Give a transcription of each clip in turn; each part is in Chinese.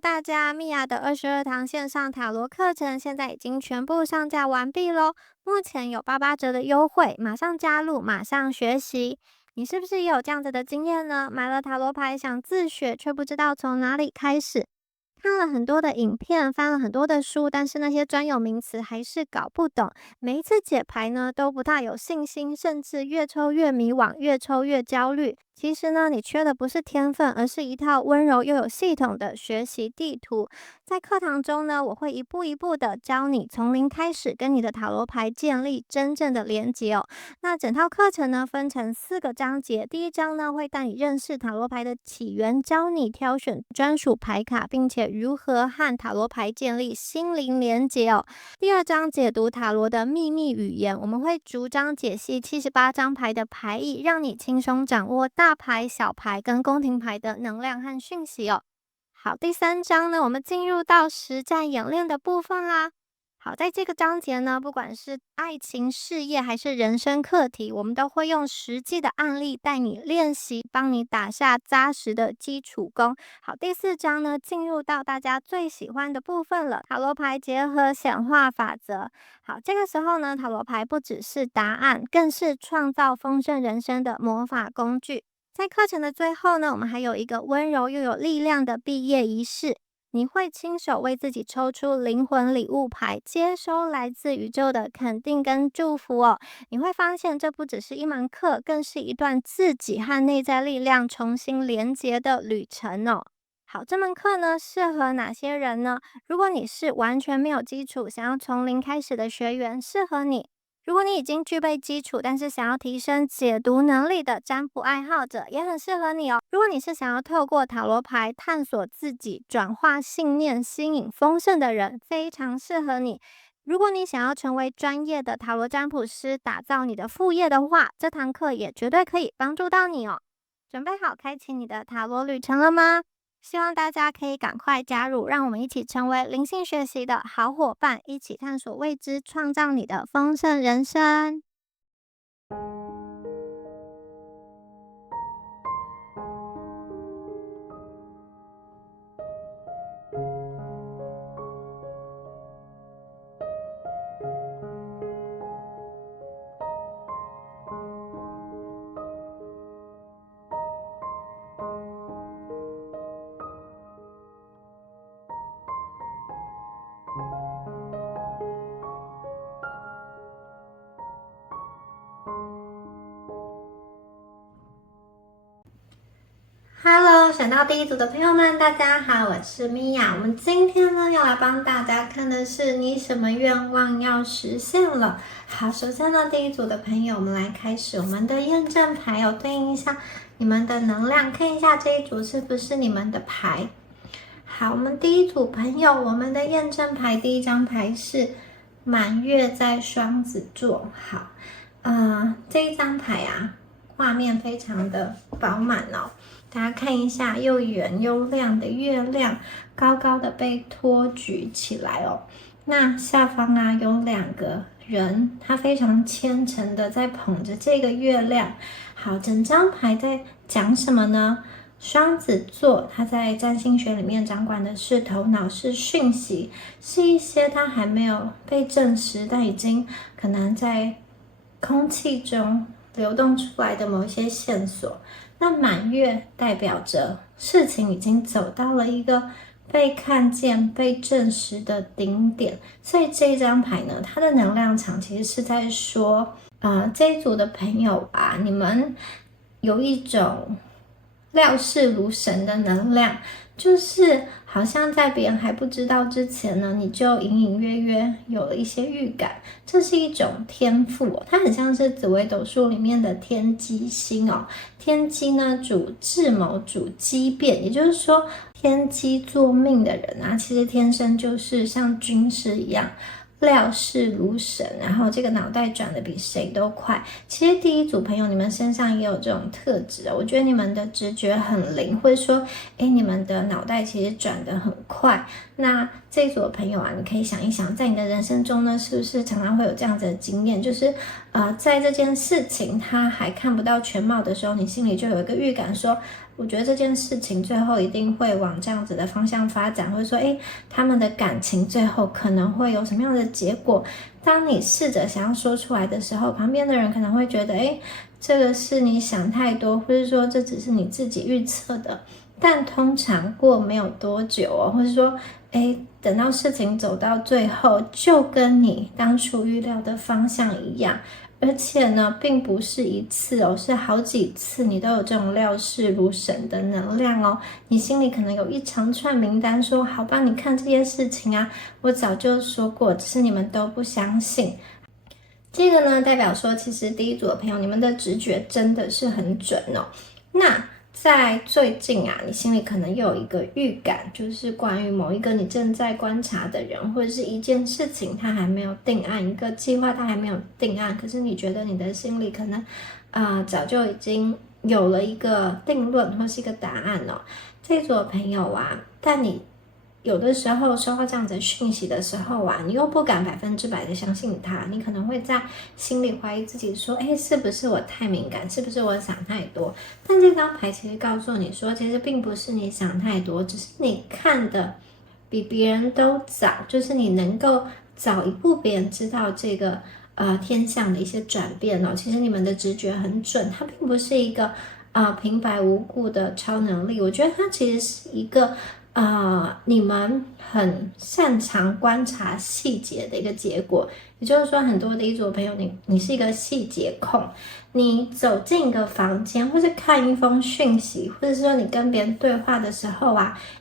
Hello，大家，米娅的22堂线上塔罗课程现在已经全部上架完毕咯，目前有88折的优惠，马上加入，马上学习。你是不是也有这样子的经验呢？买了塔罗牌想自学，却不知道从哪里开始，看了很多的影片，翻了很多的书，但是那些专有名词还是搞不懂。每一次解牌呢，都不大有信心，甚至越抽越迷惘，越抽越焦虑。其实呢，你缺的不是天分，而是一套温柔又有系统的学习地图。在课堂中呢，我会一步一步的教你从零开始跟你的塔罗牌建立真正的连结哦。那整套课程呢，分成4个章节。第一章呢，会带你认识塔罗牌的起源，教你挑选专属牌卡，并且如何和塔罗牌建立心灵连结哦。第二章解读塔罗的秘密语言，我们会逐章解析78张牌的牌意，让你轻松掌握大牌、小牌跟宫廷牌的能量和讯息哦。好，第3章呢，我们进入到实战演练的部分啦。好，在这个章节呢，不管是爱情、事业还是人生课题，我们都会用实际的案例带你练习，帮你打下扎实的基础功。好，第4章呢，进入到大家最喜欢的部分了，塔罗牌结合显化法则。好，这个时候呢，塔罗牌不只是答案，更是创造丰盛人生的魔法工具。在课程的最后呢，我们还有一个温柔又有力量的毕业仪式。你会亲手为自己抽出灵魂礼物牌，接收来自宇宙的肯定跟祝福哦。你会发现这不只是一门课，更是一段自己和内在力量重新连结的旅程哦。好，这门课呢，适合哪些人呢？如果你是完全没有基础，想要从零开始的学员，适合你。如果你已经具备基础，但是想要提升解读能力的占卜爱好者，也很适合你哦。如果你是想要透过塔罗牌探索自己、转化信念、吸引丰盛的人，非常适合你。如果你想要成为专业的塔罗占卜师，打造你的副业的话，这堂课也绝对可以帮助到你哦。准备好开启你的塔罗旅程了吗？希望大家可以赶快加入，让我们一起成为灵性学习的好伙伴，一起探索未知，创造你的丰盛人生。Hello，选到第一组的朋友们，大家好，我是米娅。我们今天呢要来帮大家看的是你什么愿望要实现了。好，首先呢第一组的朋友，我们来开始我们的验证牌哦，对应一下你们的能量，看一下这一组是不是你们的牌。好，我们第一组朋友，我们的验证牌第一张牌是满月在双子座。好，这一张牌啊，画面非常的饱满哦。大家看一下，又圆又亮的月亮，高高的被托举起来哦。那下方啊有2个人，他非常虔诚的在捧着这个月亮。好，整张牌在讲什么呢？双子座，它在占星学里面掌管的是头脑，是讯息，是一些它还没有被证实，但已经可能在空气中流动出来的某一些线索。那满月代表着事情已经走到了一个被看见、被证实的顶点，所以这张牌呢，它的能量场其实是在说，这一组的朋友啊，你们有一种料事如神的能量，就是好像在别人还不知道之前呢，你就隐隐约约有了一些预感，这是一种天赋哦，它很像是紫微斗数里面的天机星哦。天机呢主智谋，主机变，也就是说天机作命的人啊，其实天生就是像军师一样料事如神，然后这个脑袋转得比谁都快。其实第一组朋友，你们身上也有这种特质，我觉得你们的直觉很灵，或者说你们的脑袋其实转得很快。那这一组的朋友啊，你可以想一想，在你的人生中呢，是不是常常会有这样子的经验，就是在这件事情他还看不到全貌的时候，你心里就有一个预感说，我觉得这件事情最后一定会往这样子的方向发展，或者说他们的感情最后可能会有什么样的结果。当你试着想要说出来的时候，旁边的人可能会觉得这个是你想太多，或者说这只是你自己预测的。但通常过没有多久或者说等到事情走到最后，就跟你当初预料的方向一样，而且呢并不是一次是好几次你都有这种料事如神的能量你心里可能有一长串名单说，好吧，你看这些事情啊，我早就说过，只是你们都不相信。这个呢代表说，其实第一组的朋友，你们的直觉真的是很准那在最近你心里可能又有一个预感，就是关于某一个你正在观察的人，或者是一件事情它还没有定案，一个计划它还没有定案，可是你觉得你的心里可能早就已经有了一个定论或是一个答案这一组的朋友但你有的时候收到这样子的讯息的时候你又不敢100%的相信它，你可能会在心里怀疑自己说，是不是我太敏感，是不是我想太多？但这张牌其实告诉你说，其实并不是你想太多，只是你看的比别人都早，就是你能够早一步别人知道这个天象的一些转变其实你们的直觉很准，它并不是一个平白无故的超能力，我觉得它其实是一个你们很擅长观察细节的一个结果。也就是说，很多的一组朋友，你是一个细节控，你走进一个房间，或是看一封讯息，或者是说你跟别人对话的时候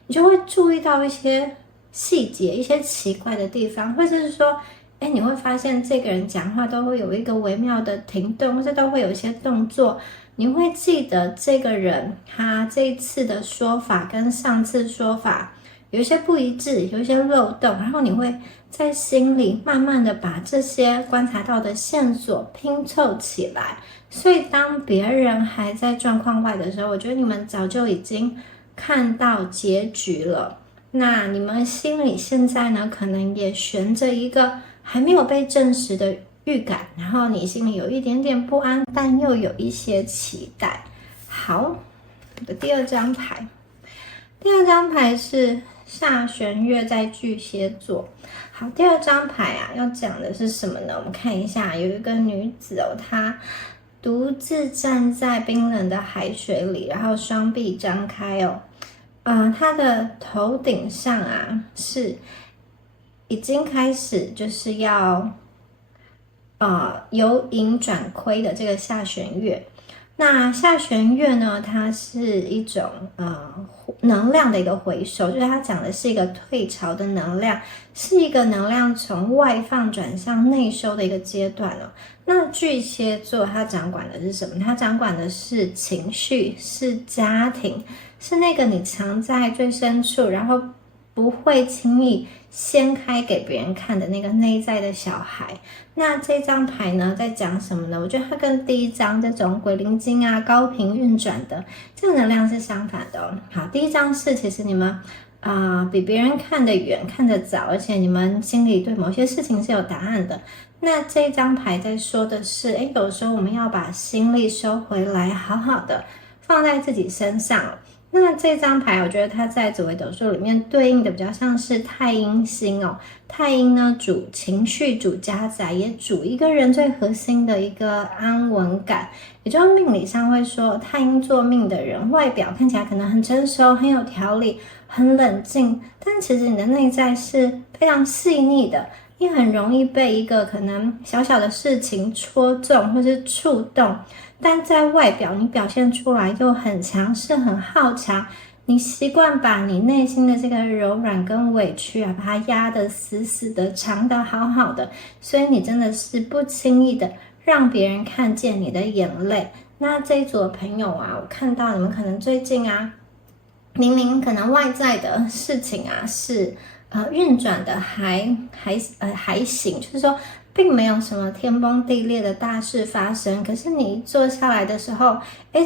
你就会注意到一些细节，一些奇怪的地方，或者是说你会发现这个人讲话都会有一个微妙的停顿，或者都会有一些动作，你会记得这个人他这一次的说法跟上次说法有一些不一致，有一些漏洞，然后你会在心里慢慢的把这些观察到的线索拼凑起来。所以当别人还在状况外的时候，我觉得你们早就已经看到结局了。那你们心里现在呢，可能也悬着一个还没有被证实的预感，然后你心里有一点点不安，但又有一些期待。好，我的第二张牌是下弦月在巨蟹座。好，第二张牌要讲的是什么呢？我们看一下，有一个女子她独自站在冰冷的海水里，然后双臂张开她的头顶上是已经开始就是要由盈转亏的这个下弦月。那下弦月呢，它是一种能量的一个回收，就是它讲的是一个退潮的能量，是一个能量从外放转向内收的一个阶段那巨蟹座它掌管的是什么？它掌管的是情绪，是家庭，是那个你藏在最深处，然后不会轻易掀开给别人看的那个内在的小孩。那这张牌呢在讲什么呢？我觉得它跟第一张这种鬼灵精高频运转的这个能量是相反的好，第一张是其实你们比别人看得远，看得早，而且你们心里对某些事情是有答案的。那这张牌在说的是有时候我们要把心力收回来，好好的放在自己身上那这张牌我觉得它在紫微斗数里面对应的比较像是太阴星太阴呢主情绪，主家宅，也主一个人最核心的一个安稳感。也就是命理上会说，太阴坐命的人外表看起来可能很成熟，很有条理，很冷静，但其实你的内在是非常细腻的，你很容易被一个可能小小的事情戳中或是触动，但在外表你表现出来又很强势，很好强，你习惯把你内心的这个柔软跟委屈把它压得死死的，藏得好好的，所以你真的是不轻易的让别人看见你的眼泪。那这一组的朋友我看到你们可能最近明明可能外在的事情是运转的还行，就是说并没有什么天崩地裂的大事发生，可是你一坐下来的时候，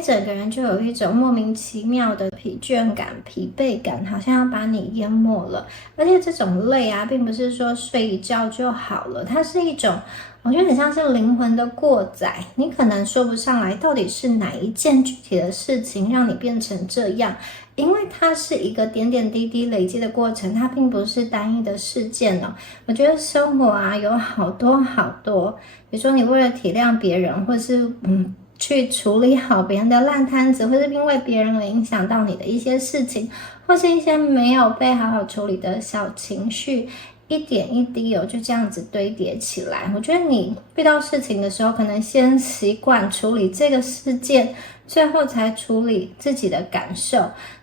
整个人就有一种莫名其妙的疲倦感、疲惫感，好像要把你淹没了。而且这种累啊，并不是说睡一觉就好了，它是一种，我觉得很像是灵魂的过载，你可能说不上来到底是哪一件具体的事情让你变成这样，因为它是一个点点滴滴累积的过程，它并不是单一的事件哦。我觉得生活啊有好多好多，比如说你为了体谅别人，或是去处理好别人的烂摊子，或是因为别人而影响到你的一些事情，或是一些没有被好好处理的小情绪，一点一滴就这样子堆叠起来。我觉得你遇到事情的时候，可能先习惯处理这个事件，最后才处理自己的感受。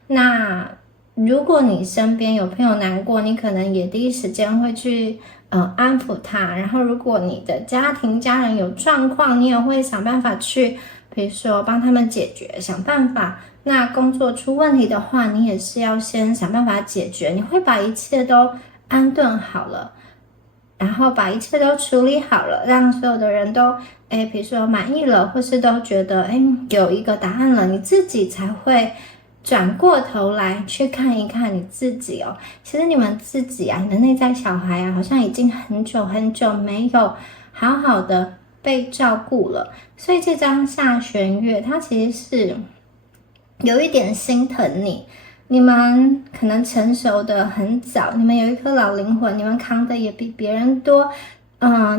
那如果你身边有朋友难过，你可能也第一时间会去安抚他。然后如果你的家人有状况，你也会想办法去，比如说帮他们解决，想办法。那工作出问题的话，你也是要先想办法解决，你会把一切都安顿好了，然后把一切都处理好了，让所有的人都比如说满意了，或是都觉得有一个答案了，你自己才会转过头来去看一看你自己哦。其实你们自己啊，你的内在小孩啊，好像已经很久很久没有好好的被照顾了。所以这张下弦月，它其实是有一点心疼你。你们可能成熟的很早，你们有一颗老灵魂，你们扛的也比别人多。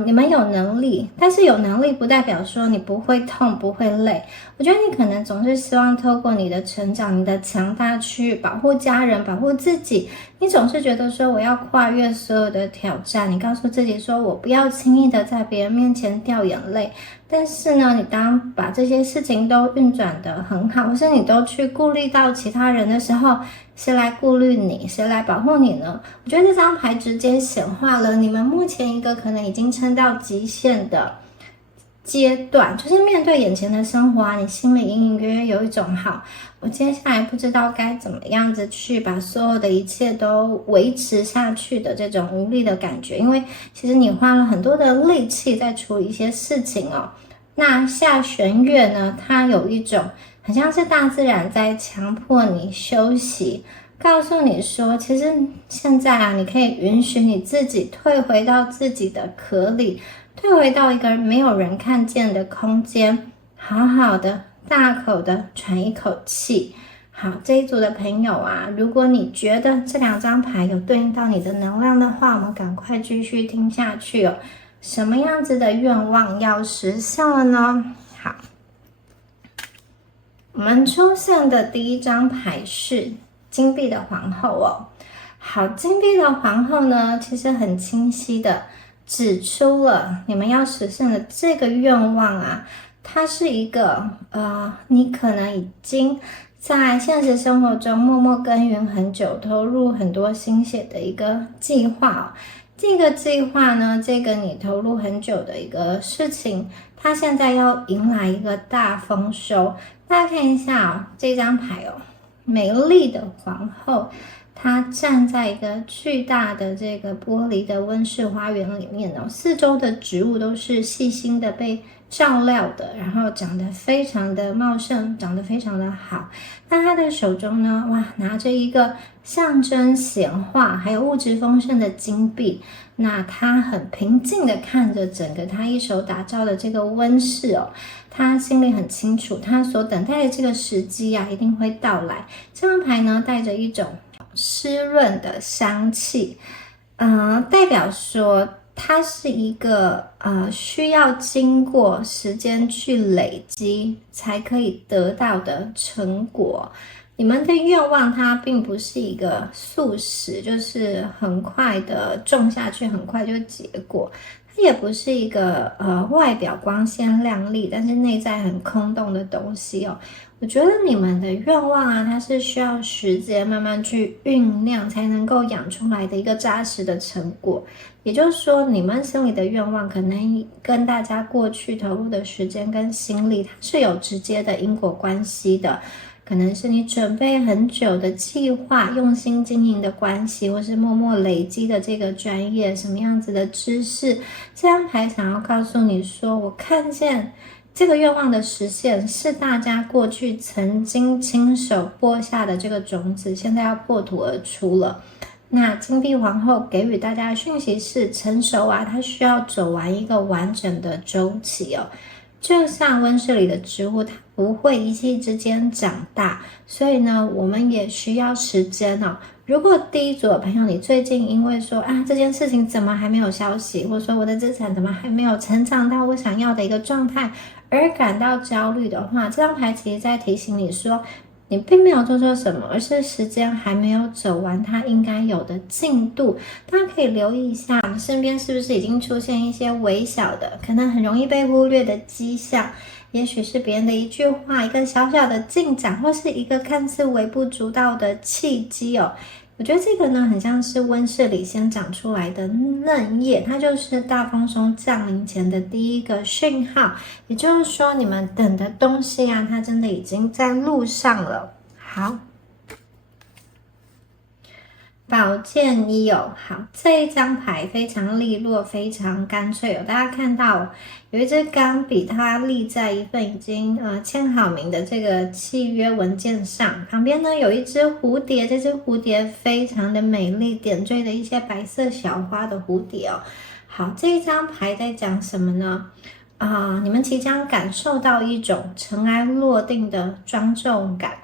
你们有能力，但是有能力不代表说你不会痛不会累。我觉得你可能总是希望透过你的成长，你的强大去保护家人，保护自己。你总是觉得说我要跨越所有的挑战，你告诉自己说我不要轻易的在别人面前掉眼泪。但是呢，你当把这些事情都运转得很好，或是你都去顾虑到其他人的时候，谁来顾虑你？谁来保护你呢？我觉得这张牌直接显化了你们目前一个可能已经撑到极限的阶段，就是面对眼前的生活啊，你心里隐隐约约有一种好，我接下来不知道该怎么样子去把所有的一切都维持下去的这种无力的感觉，因为其实你花了很多的力气在处理一些事情哦。那下弦月呢，它有一种很像是大自然在强迫你休息，告诉你说，其实现在啊，你可以允许你自己退回到自己的壳里，退回到一个没有人看见的空间，好好的大口的喘一口气。好，这一组的朋友啊，如果你觉得这两张牌有对应到你的能量的话，我们赶快继续听下去哦。什么样子的愿望要实现了呢？好，我们出现的第一张牌是金币的皇后哦。好，金币的皇后呢，其实很清晰的指出了你们要实现的这个愿望啊，它是一个你可能已经在现实生活中默默耕耘很久，投入很多心血的一个计划哦。这个计划呢，这个你投入很久的一个事情，它现在要迎来一个大丰收。大家看一下哦，这张牌哦，美丽的皇后，她站在一个巨大的这个玻璃的温室花园里面哦，四周的植物都是细心的被照料的，然后长得非常的茂盛，长得非常的好。那她的手中呢，哇，拿着一个象征显化还有物质丰盛的金币。那她很平静的看着整个她一手打造的这个温室哦，她心里很清楚，她所等待的这个时机啊，一定会到来。这张牌呢，带着一种湿润的香气，代表说它是一个需要经过时间去累积才可以得到的成果。你们的愿望它并不是一个速食，就是很快的种下去，很快就结果。它也不是一个外表光鲜亮丽，但是内在很空洞的东西哦。我觉得你们的愿望啊，它是需要时间慢慢去酝酿，才能够养出来的一个扎实的成果。也就是说，你们心里的愿望可能跟大家过去投入的时间跟心力，它是有直接的因果关系的。可能是你准备很久的计划，用心经营的关系，或是默默累积的这个专业，什么样子的知识。这张牌想要告诉你说，我看见这个愿望的实现是大家过去曾经亲手播下的这个种子，现在要破土而出了。那金币皇后给予大家的讯息是，成熟啊，它需要走完一个完整的周期哦。就像温室里的植物，它不会一夕之间长大，所以呢，我们也需要时间哦。如果第一组的朋友，你最近因为说啊这件事情怎么还没有消息，或者说我的资产怎么还没有成长到我想要的一个状态，而感到焦虑的话，这张牌其实在提醒你说，你并没有做错什么，而是时间还没有走完它应该有的进度。大家可以留意一下，你身边是不是已经出现一些微小的，可能很容易被忽略的迹象，也许是别人的一句话，一个小小的进展，或是一个看似微不足道的契机哦。我觉得这个呢，很像是温室里先长出来的嫩叶，它就是大丰收降临前的第一个讯号。也就是说，你们等的东西啊，它真的已经在路上了。好，宝剑一哦，好，这一张牌非常利落，非常干脆哦。大家看到有一支钢笔，它立在一份已经签好名的这个契约文件上，旁边呢有一只蝴蝶，这只蝴蝶非常的美丽，点缀的一些白色小花的蝴蝶哦。好，这一张牌在讲什么呢？你们即将感受到一种尘埃落定的庄重感。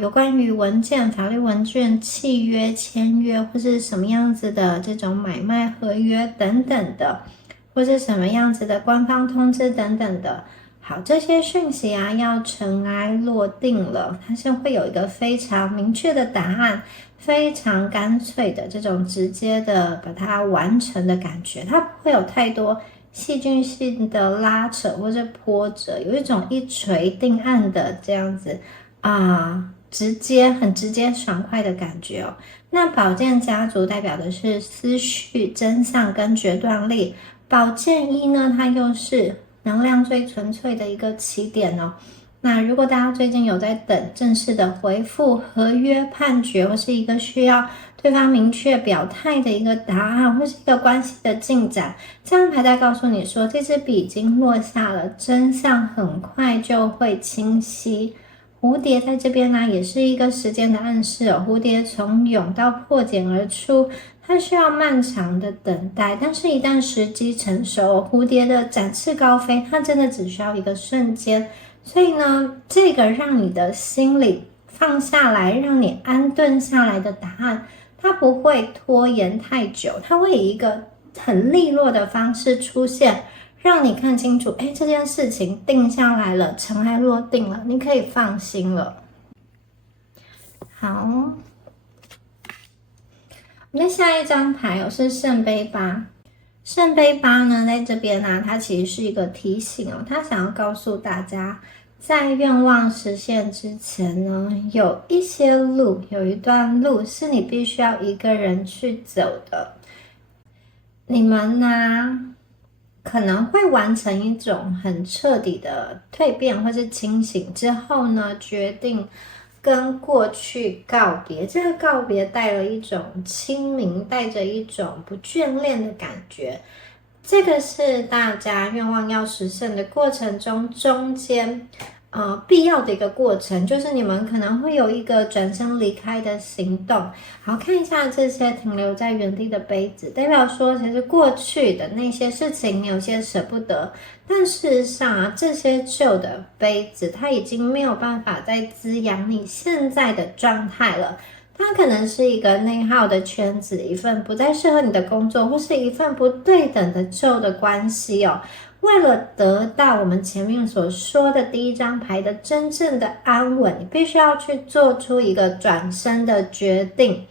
有关于文件、法律文件、契约、签约，或是什么样子的这种买卖合约等等的，或是什么样子的官方通知等等的。好，这些讯息啊，要尘埃落定了，它是会有一个非常明确的答案，非常干脆的这种直接的把它完成的感觉，它不会有太多戏剧性的拉扯或是波折，有一种一锤定案的这样子。很直接爽快的感觉哦。那宝剑家族代表的是思绪、真相跟决断力。宝剑一呢，它又是能量最纯粹的一个起点哦。那如果大家最近有在等正式的回复、合约、判决，或是一个需要对方明确表态的一个答案，或是一个关系的进展，这张牌在告诉你说，这支笔已经落下了，真相很快就会清晰。蝴蝶在这边呢，也是一个时间的暗示哦。蝴蝶从蛹到破茧而出，它需要漫长的等待，但是一旦时机成熟，蝴蝶的展翅高飞，它真的只需要一个瞬间。所以呢，这个让你的心里放下来，让你安顿下来的答案，它不会拖延太久，它会以一个很利落的方式出现。让你看清楚，这件事情定下来了，尘埃落定了，你可以放心了。好，我们的下一张牌是圣杯八。圣杯八呢，在这边呢，它其实是一个提醒哦，它想要告诉大家，在愿望实现之前呢，有一些路，有一段路是你必须要一个人去走的。你们呢？可能会完成一种很彻底的蜕变或是清醒之后呢，决定跟过去告别。这个告别带了一种清明，带着一种不眷恋的感觉。这个是大家愿望要实现的过程中间必要的一个过程，就是你们可能会有一个转身离开的行动。好，看一下这些停留在原地的杯子，代表说其实过去的那些事情你有些舍不得，但事实上这些旧的杯子它已经没有办法再滋养你现在的状态了。它可能是一个内耗的圈子，一份不再适合你的工作，或是一份不对等的旧的关系哦。为了得到我们前面所说的第一张牌的真正的安稳，你必须要去做出一个转身的决定。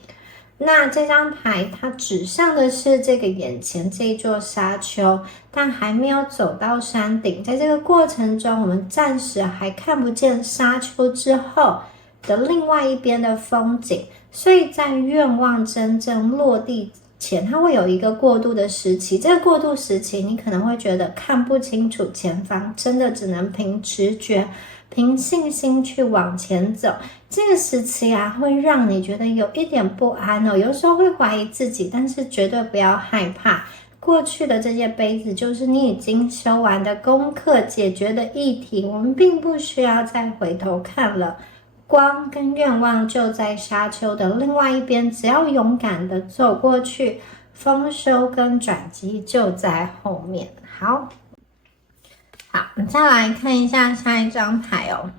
那这张牌它指向的是这个眼前这一座沙丘，但还没有走到山顶。在这个过程中，我们暂时还看不见沙丘之后的另外一边的风景，所以在愿望真正落地前，它会有一个过渡的时期。这个过渡时期，你可能会觉得看不清楚前方，真的只能凭直觉凭信心去往前走。这个时期啊，会让你觉得有一点不安哦，有时候会怀疑自己，但是绝对不要害怕。过去的这些杯子就是你已经修完的功课，解决的议题，我们并不需要再回头看了。光跟愿望就在沙丘的另外一边，只要勇敢的走过去，丰收跟转机就在后面。好，我们再来看一下下一张牌哦。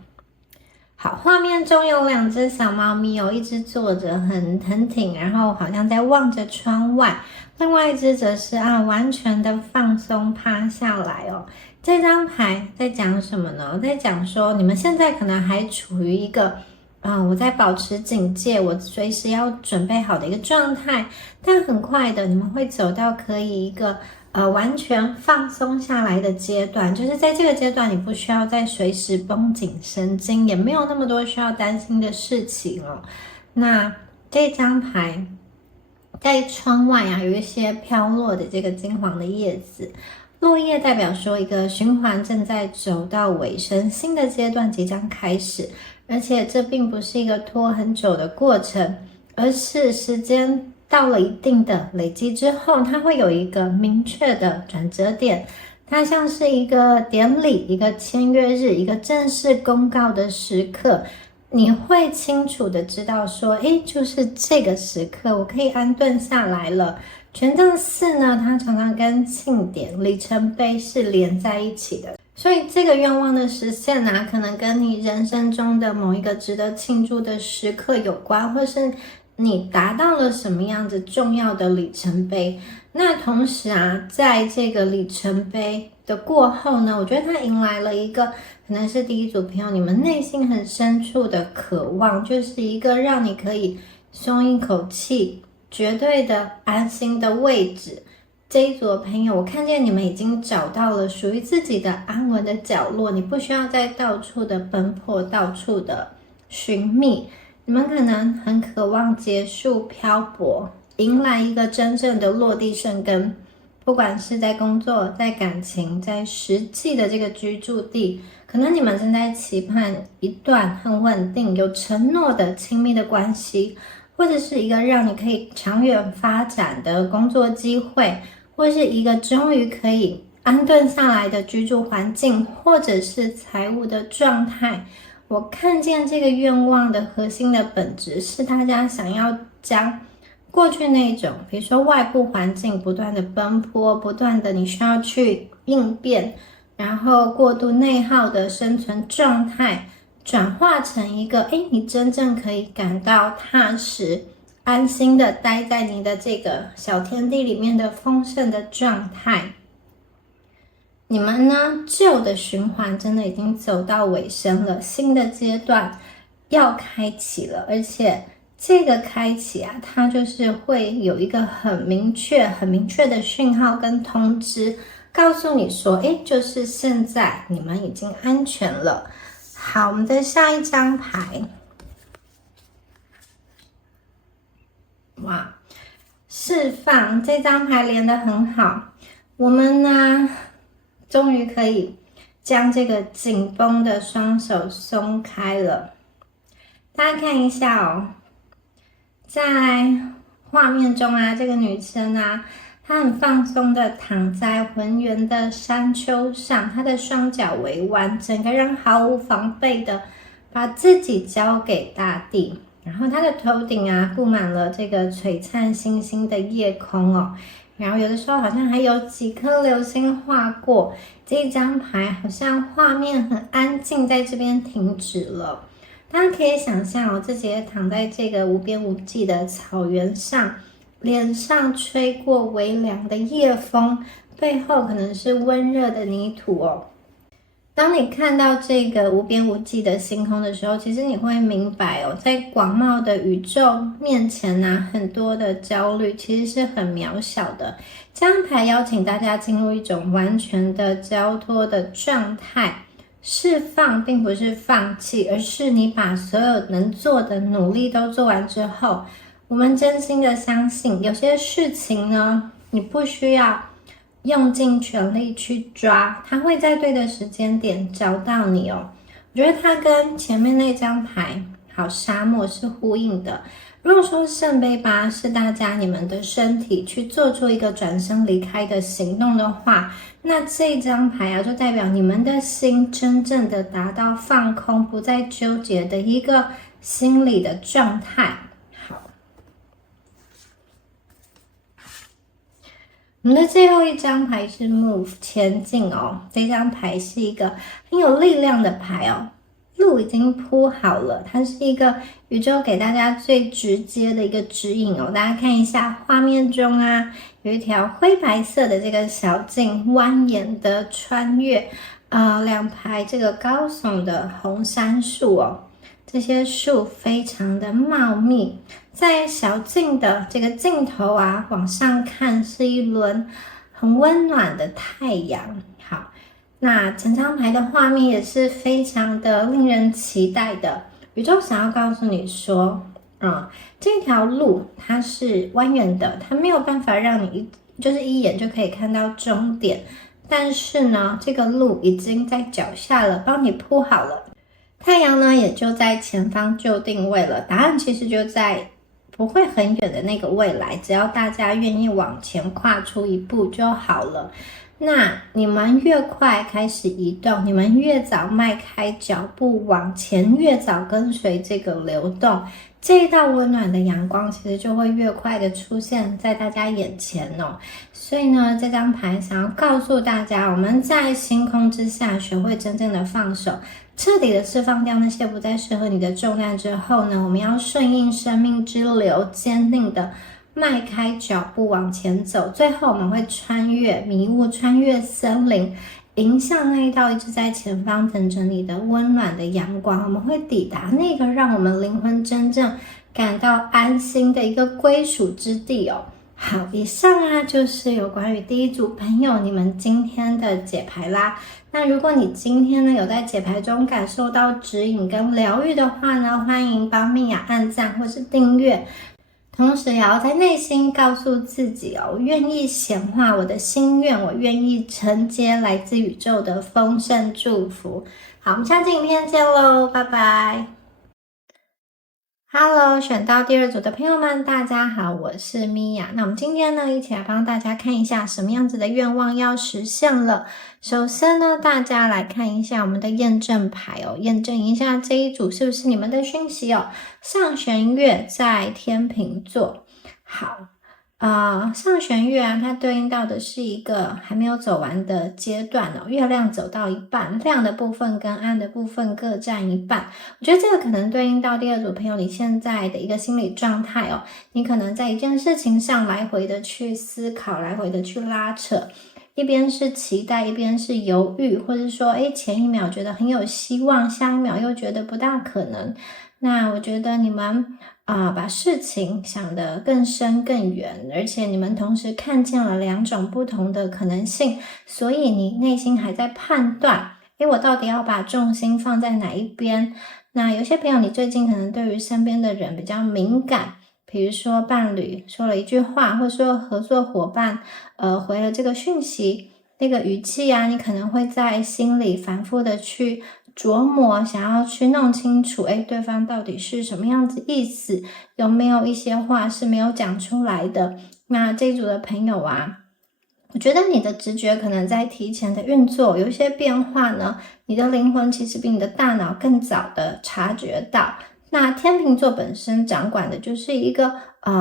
好，画面中有2只小猫咪哦，一只坐着很挺，然后好像在望着窗外，另外一只则是完全的放松趴下来哦。这张牌在讲什么呢？在讲说你们现在可能还处于一个我在保持警戒，我随时要准备好的一个状态，但很快的你们会走到可以一个完全放松下来的阶段，就是在这个阶段你不需要再随时绷紧神经，也没有那么多需要担心的事情哦。那这张牌在窗外有一些飘落的这个金黄的叶子，落叶代表说一个循环正在走到尾声，新的阶段即将开始，而且这并不是一个拖很久的过程，而是时间到了一定的累积之后，它会有一个明确的转折点，它像是一个典礼，一个签约日，一个正式公告的时刻，你会清楚的知道说，就是这个时刻，我可以安顿下来了。权杖4呢，它常常跟庆典、里程碑是连在一起的，所以这个愿望的实现可能跟你人生中的某一个值得庆祝的时刻有关，或是你达到了什么样子重要的里程碑。那同时在这个里程碑的过后呢，我觉得它迎来了一个可能是第一组朋友你们内心很深处的渴望，就是一个让你可以松一口气绝对的安心的位置。这一组的朋友，我看见你们已经找到了属于自己的安稳的角落，你不需要再到处的奔波，到处的寻觅。你们可能很渴望结束漂泊，迎来一个真正的落地生根，不管是在工作、在感情、在实际的这个居住地，可能你们正在期盼一段很稳定、有承诺的亲密的关系，或者是一个让你可以长远发展的工作机会，或是一个终于可以安顿下来的居住环境，或者是财务的状态。我看见这个愿望的核心的本质是大家想要将过去那种，比如说外部环境不断的奔波，不断的你需要去应变，然后过度内耗的生存状态，转化成一个你真正可以感到踏实安心的待在你的这个小天地里面的丰盛的状态。你们呢，旧的循环真的已经走到尾声了，新的阶段要开启了，而且这个开启它就是会有一个很明确的讯号跟通知，告诉你说，就是现在你们已经安全了。好，我们的下一张牌，哇，释放，这张牌连得很好。我们呢，终于可以将这个紧绷的双手松开了。大家看一下哦，在画面中这个女生她很放松的躺在浑圆的山丘上，她的双脚微弯，整个人毫无防备的把自己交给大地，然后她的头顶布满了这个璀璨星星的夜空哦，然后有的时候好像还有几颗流星划过。这一张牌好像画面很安静，在这边停止了。大家可以想象自己也躺在这个无边无际的草原上，脸上吹过微凉的夜风，背后可能是温热的泥土哦。当你看到这个无边无际的星空的时候，其实你会明白在广袤的宇宙面前很多的焦虑其实是很渺小的。这张牌邀请大家进入一种完全的交托的状态，释放并不是放弃，而是你把所有能做的努力都做完之后，我们真心的相信有些事情呢，你不需要用尽全力去抓，它会在对的时间点找到你哦。我觉得它跟前面那张牌好沙漠是呼应的。如果说圣杯八是大家你们的身体去做出一个转身离开的行动的话，那这张牌啊就代表你们的心真正的达到放空，不再纠结的一个心理的状态。好，我们的最后一张牌是 Move 前进哦，这张牌是一个很有力量的牌哦。路已经铺好了，它是一个宇宙给大家最直接的一个指引哦。大家看一下画面中啊，有一条灰白色的这个小径蜿蜒的穿越两排这个高耸的红杉树哦，这些树非常的茂密，在小径的这个尽头啊，往上看是一轮很温暖的太阳。好。那整张牌的画面也是非常的令人期待的。宇宙想要告诉你说，这条路它是蜿蜒的，它没有办法让你一眼就可以看到终点。但是呢，这个路已经在脚下了，帮你铺好了。太阳呢，也就在前方就定位了。答案其实就在不会很远的那个未来，只要大家愿意往前跨出一步就好了。那你们越快开始移动，你们越早迈开脚步往前，越早跟随这个流动，这一道温暖的阳光其实就会越快的出现在大家眼前哦。所以呢，这张牌想要告诉大家，我们在星空之下学会真正的放手，彻底的释放掉那些不再适合你的重担之后呢，我们要顺应生命之流，坚定的迈开脚步往前走，最后我们会穿越迷雾，穿越森林，迎向那一道一直在前方等着你的温暖的阳光。我们会抵达那个让我们灵魂真正感到安心的一个归属之地哦。好，以上啊就是有关于第一组朋友你们今天的解牌啦。那如果你今天呢有在解牌中感受到指引跟疗愈的话呢，欢迎帮米娅按赞或是订阅。同时也要在内心告诉自己哦，我愿意显化我的心愿，我愿意承接来自宇宙的丰盛祝福。好，我们下期影片见喽，拜拜。Hello， 选到第二组的朋友们，大家好，我是米娅。那我们今天呢，一起来帮大家看一下什么样子的愿望要实现了。首先呢，大家来看一下我们的验证牌哦，验证一下这一组是不是你们的讯息哦。上弦月在天秤座，好。上弦月啊，它对应到的是一个还没有走完的阶段哦。月亮走到一半，亮的部分跟暗的部分各占一半。我觉得这个可能对应到第二组朋友你现在的一个心理状态哦。你可能在一件事情上来回的去思考，来回的去拉扯，一边是期待，一边是犹豫，或者说，前一秒觉得很有希望，下一秒又觉得不大可能。那我觉得你们把事情想得更深更远，而且你们同时看见了两种不同的可能性，所以你内心还在判断，我到底要把重心放在哪一边？那有些朋友你最近可能对于身边的人比较敏感，比如说伴侣说了一句话，或者说合作伙伴回了这个讯息，那个语气啊，你可能会在心里反复的去琢磨，想要去弄清楚，对方到底是什么样子意思，有没有一些话是没有讲出来的。那这一组的朋友啊，我觉得你的直觉可能在提前的运作，有一些变化呢，你的灵魂其实比你的大脑更早的察觉到。那天秤座本身掌管的就是一个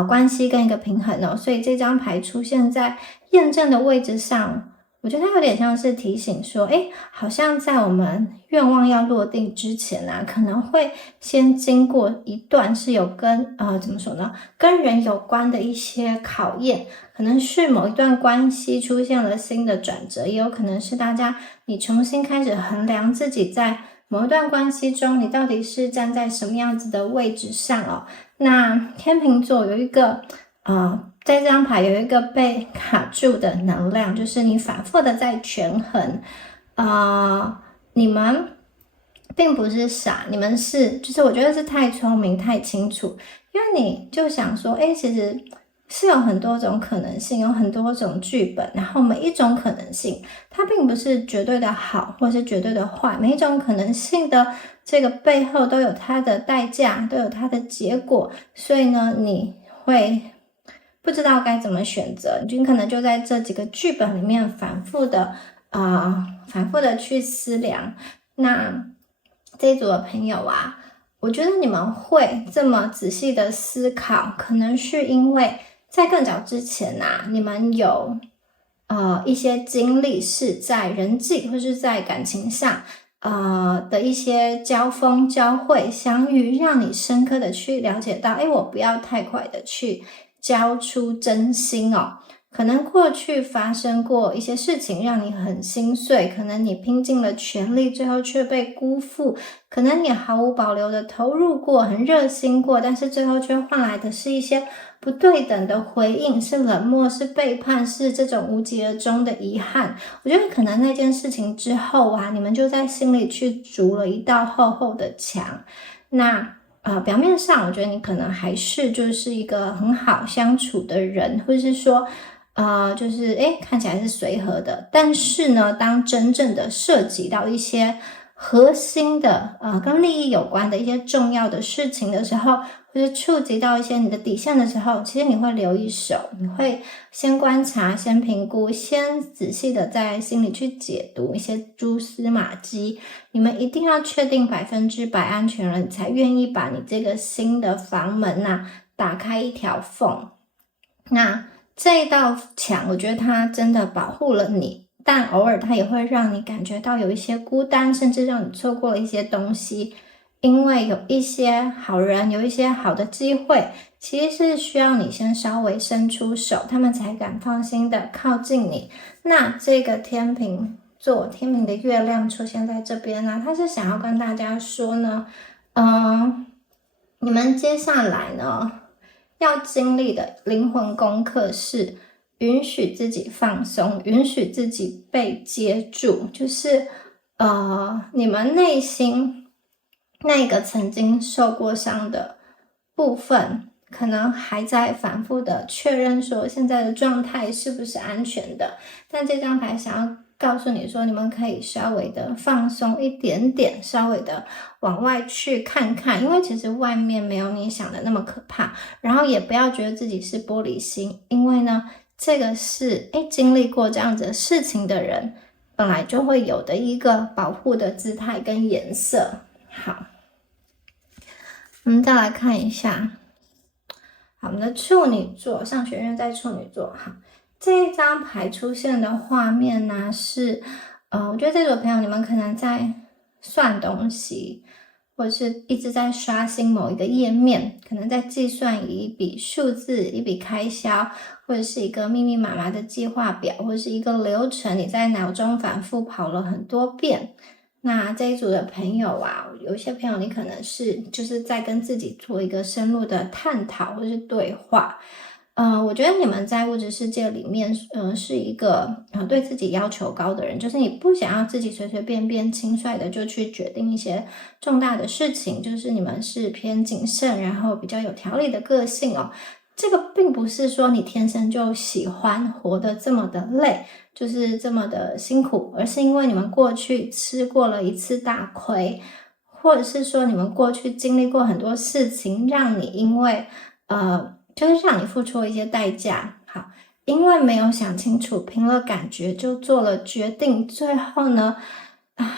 关系跟一个平衡哦，所以这张牌出现在验证的位置上，我觉得它有点像是提醒说，好像在我们愿望要落定之前啊，可能会先经过一段是有跟怎么说呢，跟人有关的一些考验，可能是某一段关系出现了新的转折，也有可能是大家你重新开始衡量自己在某一段关系中，你到底是站在什么样子的位置上哦。那天秤座有一个在这张牌有一个被卡住的能量，就是你反复的在权衡。你们并不是傻，你们是就是我觉得是太聪明太清楚，因为你就想说其实是有很多种可能性，有很多种剧本，然后每一种可能性它并不是绝对的好或是绝对的坏，每一种可能性的这个背后都有它的代价，都有它的结果，所以呢你会不知道该怎么选择，你可能就在这几个剧本里面反复的去思量。那这一组的朋友啊，我觉得你们会这么仔细的思考，可能是因为在更早之前啊，你们有一些经历是在人际或是在感情上的一些交锋、交汇、相遇，让你深刻的去了解到，我不要太快的去交出真心哦。可能过去发生过一些事情让你很心碎，可能你拼尽了全力，最后却被辜负，可能你毫无保留的投入过，很热心过，但是最后却换来的是一些不对等的回应，是冷漠，是背叛，是这种无疾而终的遗憾。我觉得可能那件事情之后啊，你们就在心里去筑了一道厚厚的墙。那表面上我觉得你可能还是就是一个很好相处的人，或是说就是看起来是随和的，但是呢，当真正的涉及到一些核心的跟利益有关的一些重要的事情的时候，或者触及到一些你的底线的时候，其实你会留一手，你会先观察，先评估，先仔细的在心里去解读一些蛛丝马迹。你们一定要确定100%安全了，你才愿意把你这个新的房门打开一条缝。那这一道墙，我觉得它真的保护了你，但偶尔它也会让你感觉到有一些孤单，甚至让你错过了一些东西。因为有一些好人，有一些好的机会，其实是需要你先稍微伸出手，他们才敢放心的靠近你。那这个天秤座，天秤的月亮出现在这边呢，它是想要跟大家说呢，你们接下来呢要经历的灵魂功课是允许自己放松，允许自己被接住，就是你们内心那个曾经受过伤的部分，可能还在反复的确认说现在的状态是不是安全的，但这张牌想要告诉你说，你们可以稍微的放松一点点，稍微的往外去看看，因为其实外面没有你想的那么可怕，然后也不要觉得自己是玻璃心，因为呢这个是经历过这样子的事情的人本来就会有的一个保护的姿态跟颜色。好，我们再来看一下，好，我们的处女座，上学院在处女座。好，这一张牌出现的画面呢是我觉得这组朋友你们可能在算东西，或者是一直在刷新某一个页面，可能在计算一笔数字，一笔开销，或者是一个密密麻麻的计划表，或者是一个流程，你在脑中反复跑了很多遍。那这一组的朋友啊，有一些朋友你可能是就是在跟自己做一个深入的探讨或是对话。我觉得你们在物质世界里面是一个对自己要求高的人，就是你不想要自己随随便便轻率的就去决定一些重大的事情，就是你们是偏谨慎，然后比较有条理的个性哦。这个并不是说你天生就喜欢活得这么的累，就是这么的辛苦，而是因为你们过去吃过了一次大亏，或者是说你们过去经历过很多事情，让你因为就是让你付出了一些代价。好，因为没有想清楚，凭了感觉就做了决定，最后呢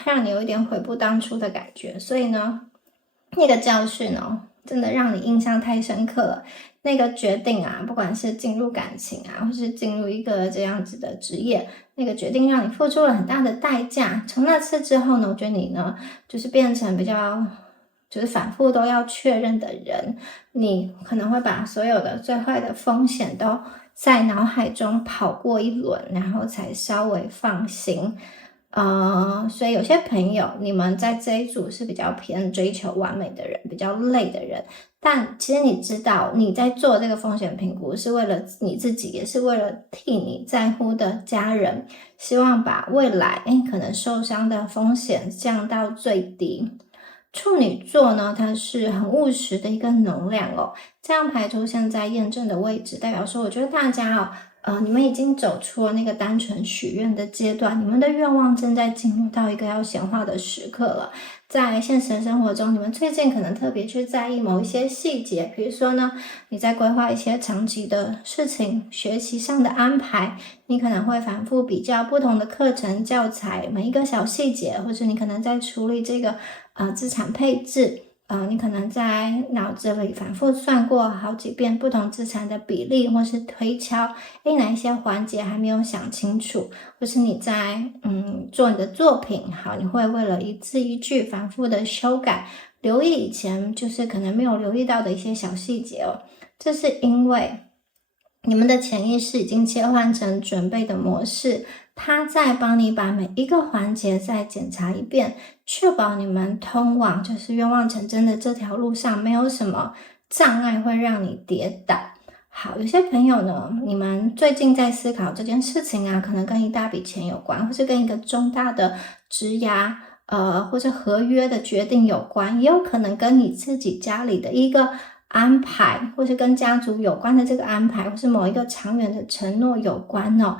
让你有一点悔不当初的感觉，所以呢那个教训真的让你印象太深刻了。那个决定啊，不管是进入感情啊，或是进入一个这样子的职业，那个决定让你付出了很大的代价。从那次之后呢，我觉得你呢就是变成比较就是反复都要确认的人，你可能会把所有的最坏的风险都在脑海中跑过一轮，然后才稍微放心。所以有些朋友你们在这一组是比较偏追求完美的人，比较累的人，但其实你知道你在做这个风险评估是为了你自己，也是为了替你在乎的家人，希望把未来可能受伤的风险降到最低。处女座呢，它是很务实的一个能量哦。这张牌出现在验证的位置，代表说，我觉得大家你们已经走出了那个单纯许愿的阶段，你们的愿望正在进入到一个要显化的时刻了。在现实生活中，你们最近可能特别去在意某一些细节，比如说呢，你在规划一些长期的事情、学习上的安排，你可能会反复比较不同的课程教材，每一个小细节，或者你可能在处理这个资产配置。你可能在脑子里反复算过好几遍不同资产的比例，或是推敲，哪一些环节还没有想清楚，或是你在做你的作品，好，你会为了一字一句反复的修改，留意以前就是可能没有留意到的一些小细节哦。这是因为你们的潜意识已经切换成准备的模式，它在帮你把每一个环节再检查一遍，确保你们通往就是愿望成真的这条路上没有什么障碍会让你跌倒。好，有些朋友呢，你们最近在思考这件事情啊，可能跟一大笔钱有关，或是跟一个重大的质押或者合约的决定有关，也有可能跟你自己家里的一个安排，或是跟家族有关的这个安排，或是某一个长远的承诺有关哦。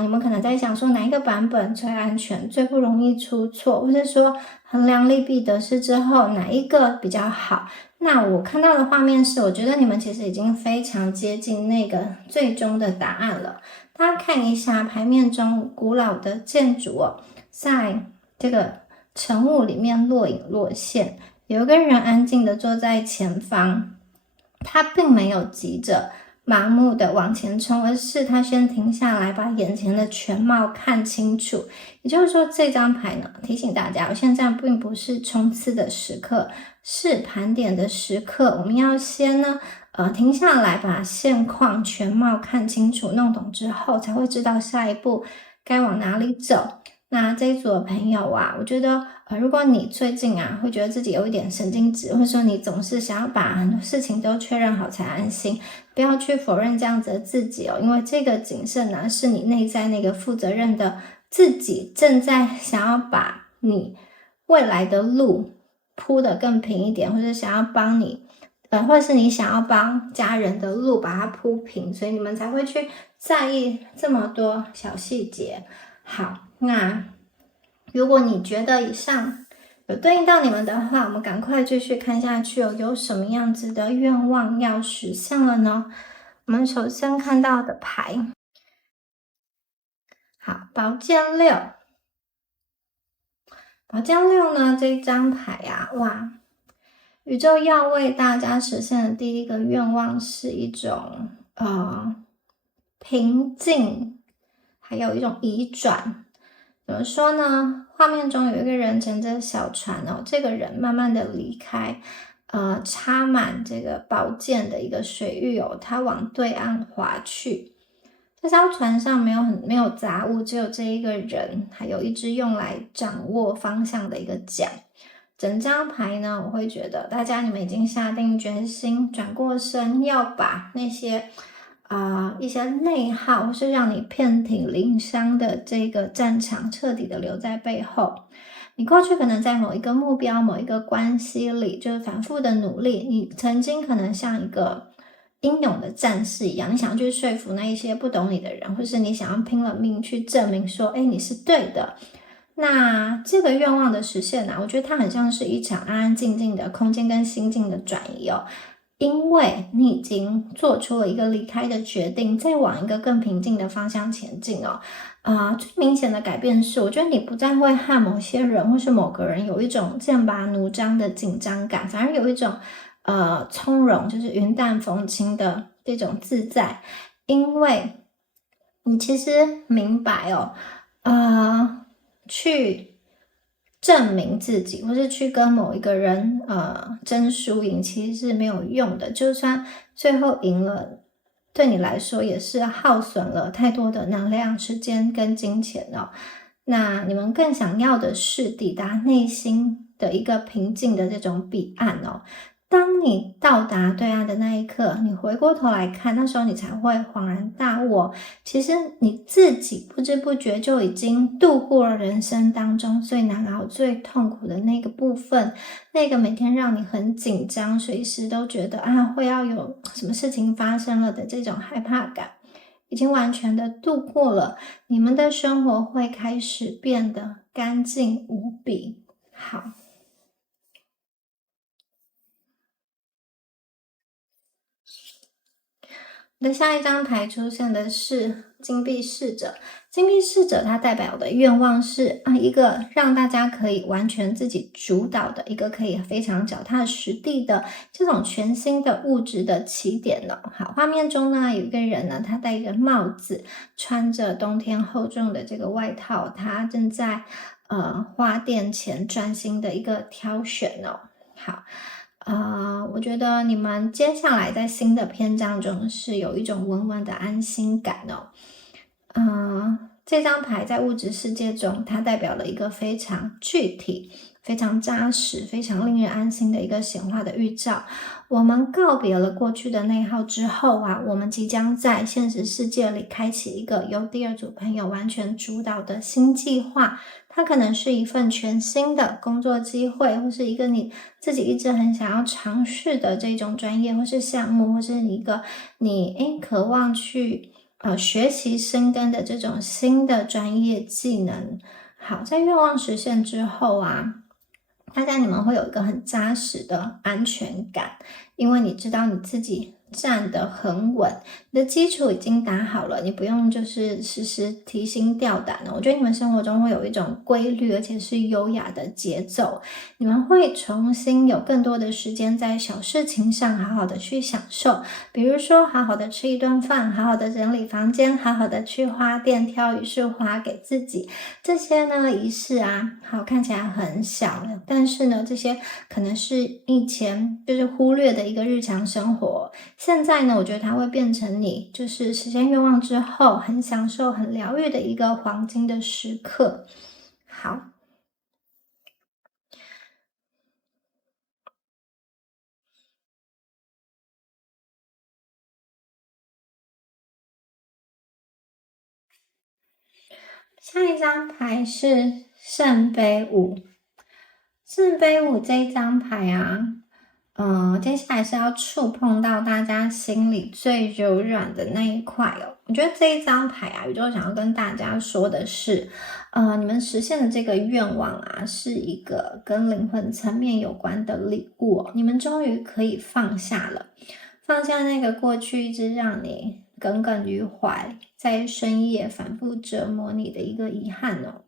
你们可能在想说哪一个版本最安全，最不容易出错，或者说衡量利弊得失之后哪一个比较好。那我看到的画面是，我觉得你们其实已经非常接近那个最终的答案了。大家看一下牌面中古老的建筑哦，在这个晨雾里面若隐若现，有一个人安静的坐在前方，他并没有急着盲目的往前冲，而是他先停下来，把眼前的全貌看清楚。也就是说，这张牌呢，提醒大家，现在并不是冲刺的时刻，是盘点的时刻。我们要先呢，停下来，把现况全貌看清楚、弄懂之后，才会知道下一步该往哪里走。那这一组的朋友啊，我觉得如果你最近啊会觉得自己有一点神经质，或者说你总是想要把很多事情都确认好才安心，不要去否认这样子的自己哦，因为这个谨慎呢，是你内在那个负责任的自己正在想要把你未来的路铺得更平一点，或者想要帮你或者是你想要帮家人的路把它铺平，所以你们才会去在意这么多小细节。好，那如果你觉得以上有对应到你们的话，我们赶快继续看下去哦。有什么样子的愿望要实现了呢？我们首先看到的牌，好，宝剑六。宝剑六呢，这一张牌啊，哇，宇宙要为大家实现的第一个愿望是一种平静，还有一种移转。怎么说呢？画面中有一个人乘着小船哦，这个人慢慢的离开，插满这个宝剑的一个水域哦，他往对岸划去。这艘船上没有杂物，只有这一个人，还有一只用来掌握方向的一个桨。整张牌呢，我会觉得大家你们已经下定决心，转过身要把那些一些内耗，或是让你遍体鳞伤的这个战场彻底的留在背后。你过去可能在某一个目标、某一个关系里，就是反复的努力，你曾经可能像一个英勇的战士一样，你想要去说服那一些不懂你的人，或是你想要拼了命去证明说，你是对的。那这个愿望的实现我觉得它很像是一场安安静静的空间跟心境的转移哦。因为你已经做出了一个离开的决定，再往一个更平静的方向前进哦。最明显的改变是，我觉得你不再会和某些人或是某个人有一种剑拔弩张的紧张感，反而有一种从容，就是云淡风轻的这种自在，因为你其实明白哦，去证明自己，或是去跟某一个人争输赢，其实是没有用的。就算最后赢了，对你来说也是耗损了太多的能量、时间跟金钱哦。那你们更想要的是抵达内心的一个平静的这种彼岸哦。当当你到达对岸的那一刻，你回过头来看，那时候你才会恍然大悟，其实你自己不知不觉就已经度过了人生当中最难熬、最痛苦的那个部分，那个每天让你很紧张，随时都觉得会要有什么事情发生了的这种害怕感，已经完全的度过了，你们的生活会开始变得干净无比。好。的下一张牌出现的是金币侍者，金币侍者它代表的愿望是一个让大家可以完全自己主导的一个可以非常脚踏实地的这种全新的物质的起点了。好，画面中呢有一个人呢，他戴着帽子，穿着冬天厚重的这个外套，他正在花店前专心的一个挑选哦。好。我觉得你们接下来在新的篇章中是有一种稳稳的安心感哦。这张牌在物质世界中，它代表了一个非常具体、非常扎实、非常令人安心的一个显化的预兆。我们告别了过去的内耗之后我们即将在现实世界里开启一个由第二组朋友完全主导的新计划。它可能是一份全新的工作机会，或是一个你自己一直很想要尝试的这种专业或是项目，或是一个你渴望去学习深耕的这种新的专业技能。好，在愿望实现之后大家你们会有一个很扎实的安全感，因为你知道你自己站得很稳，你的基础已经打好了，你不用就是时时提心吊胆了。我觉得你们生活中会有一种规律而且是优雅的节奏，你们会重新有更多的时间在小事情上好好的去享受，比如说好好的吃一顿饭，好好的整理房间，好好的去花店挑一束花给自己。这些呢仪式好看起来很小，但是呢这些可能是以前就是忽略的一个日常生活，现在呢我觉得它会变成你就是实现愿望之后很享受很疗愈的一个黄金的时刻。好，下一张牌是圣杯五。圣杯五这一张牌接下来是要触碰到大家心里最柔软的那一块哦。我觉得这一张牌宇宙想要跟大家说的是，你们实现的这个愿望是一个跟灵魂层面有关的礼物哦。你们终于可以放下了，放下那个过去一直让你耿耿于怀，在深夜反复折磨你的一个遗憾哦。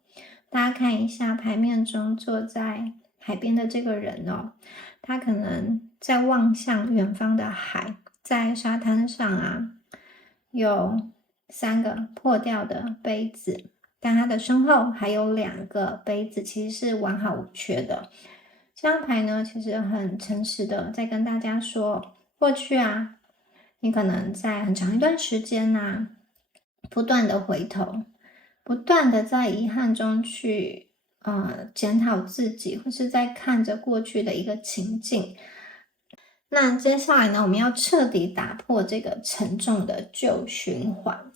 大家看一下牌面中坐在海边的这个人哦，他可能在望向远方的海，在沙滩上有3个破掉的杯子，但他的身后还有2个杯子，其实是完好无缺的。这张牌呢，其实很诚实的在跟大家说，过去你可能在很长一段时间不断的回头，不断的在遗憾中去检讨自己，或是在看着过去的一个情境。那接下来呢，我们要彻底打破这个沉重的旧循环。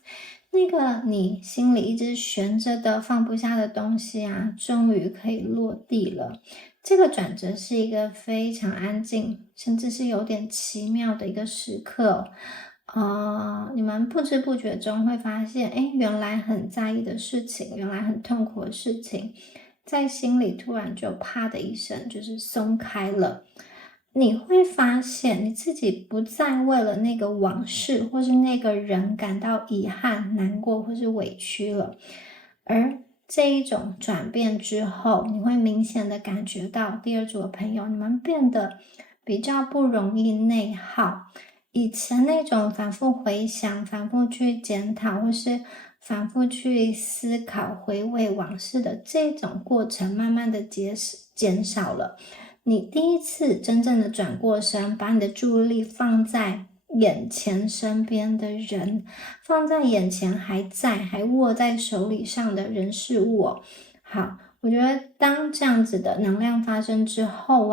那个你心里一直悬着的放不下的东西终于可以落地了。这个转折是一个非常安静，甚至是有点奇妙的一个时刻。你们不知不觉中会发现，原来很在意的事情，原来很痛苦的事情，在心里突然就啪的一声，就是松开了。你会发现你自己不再为了那个往事或是那个人感到遗憾、难过或是委屈了，而这一种转变之后，你会明显的感觉到第二组的朋友，你们变得比较不容易内耗。以前那种反复回想、反复去检讨或是反复去思考、回味往事的这种过程，慢慢的减少了。你第一次真正的转过身，把你的注意力放在眼前身边的人，放在眼前还握在手里上的人事物好，我觉得当这样子的能量发生之后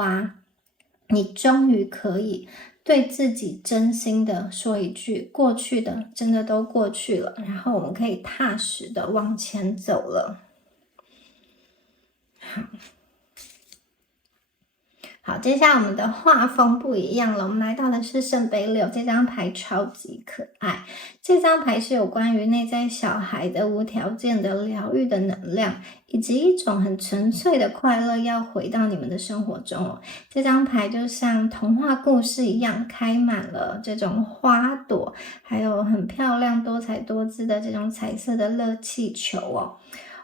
你终于可以对自己真心的说一句，过去的真的都过去了，然后我们可以踏实的往前走了。好，接下来我们的画风不一样了，我们来到的是圣杯6，这张牌超级可爱。这张牌是有关于内在小孩的无条件的疗愈的能量，以及一种很纯粹的快乐要回到你们的生活中哦。这张牌就像童话故事一样，开满了这种花朵，还有很漂亮多彩多姿的这种彩色的热气球哦。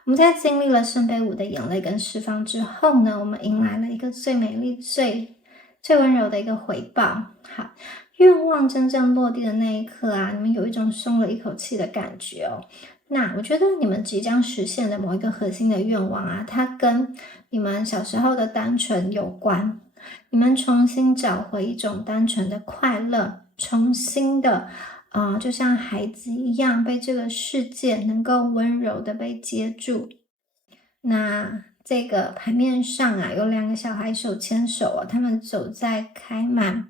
我们在经历了圣杯5的眼泪跟释放之后呢，我们迎来了一个最美丽、最温柔的一个回报。好，愿望真正落地的那一刻啊，你们有一种松了一口气的感觉哦。那我觉得你们即将实现的某一个核心的愿望啊，它跟你们小时候的单纯有关。你们重新找回一种单纯的快乐，重新的就像孩子一样被这个世界能够温柔的被接住。那这个牌面上啊，有2个小孩手牵手他们走在开满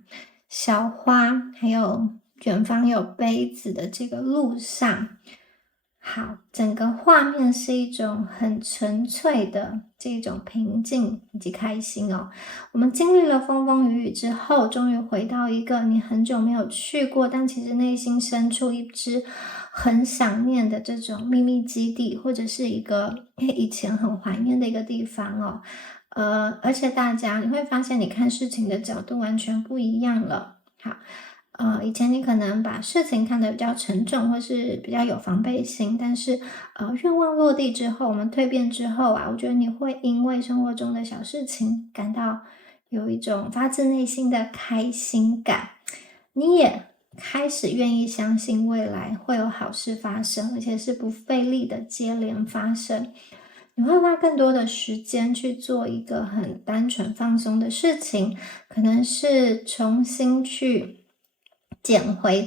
小花，还有远方有杯子的这个路上。好，整个画面是一种很纯粹的这种平静以及开心哦。我们经历了风风雨雨之后，终于回到一个你很久没有去过，但其实内心深处一直很想念的这种秘密基地，或者是一个以前很怀念的一个地方哦。而且你会发现你看事情的角度完全不一样了。好。以前你可能把事情看得比较沉重，或是比较有防备心，但是愿望落地之后，我们蜕变之后啊，我觉得你会因为生活中的小事情感到有一种发自内心的开心感，你也开始愿意相信未来会有好事发生，而且是不费力的接连发生。你会花更多的时间去做一个很单纯放松的事情，可能是重新去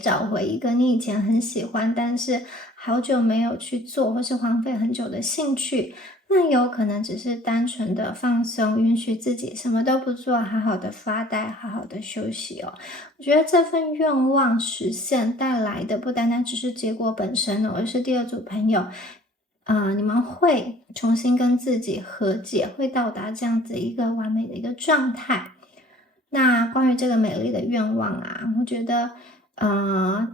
找回一个你以前很喜欢，但是好久没有去做，或是荒废很久的兴趣。那有可能只是单纯的放松，允许自己什么都不做，好好的发呆，好好的休息哦。我觉得这份愿望实现带来的不单单只是结果本身而是第2组朋友，你们会重新跟自己和解，会到达这样子一个完美的一个状态。那关于这个美丽的愿望啊，我觉得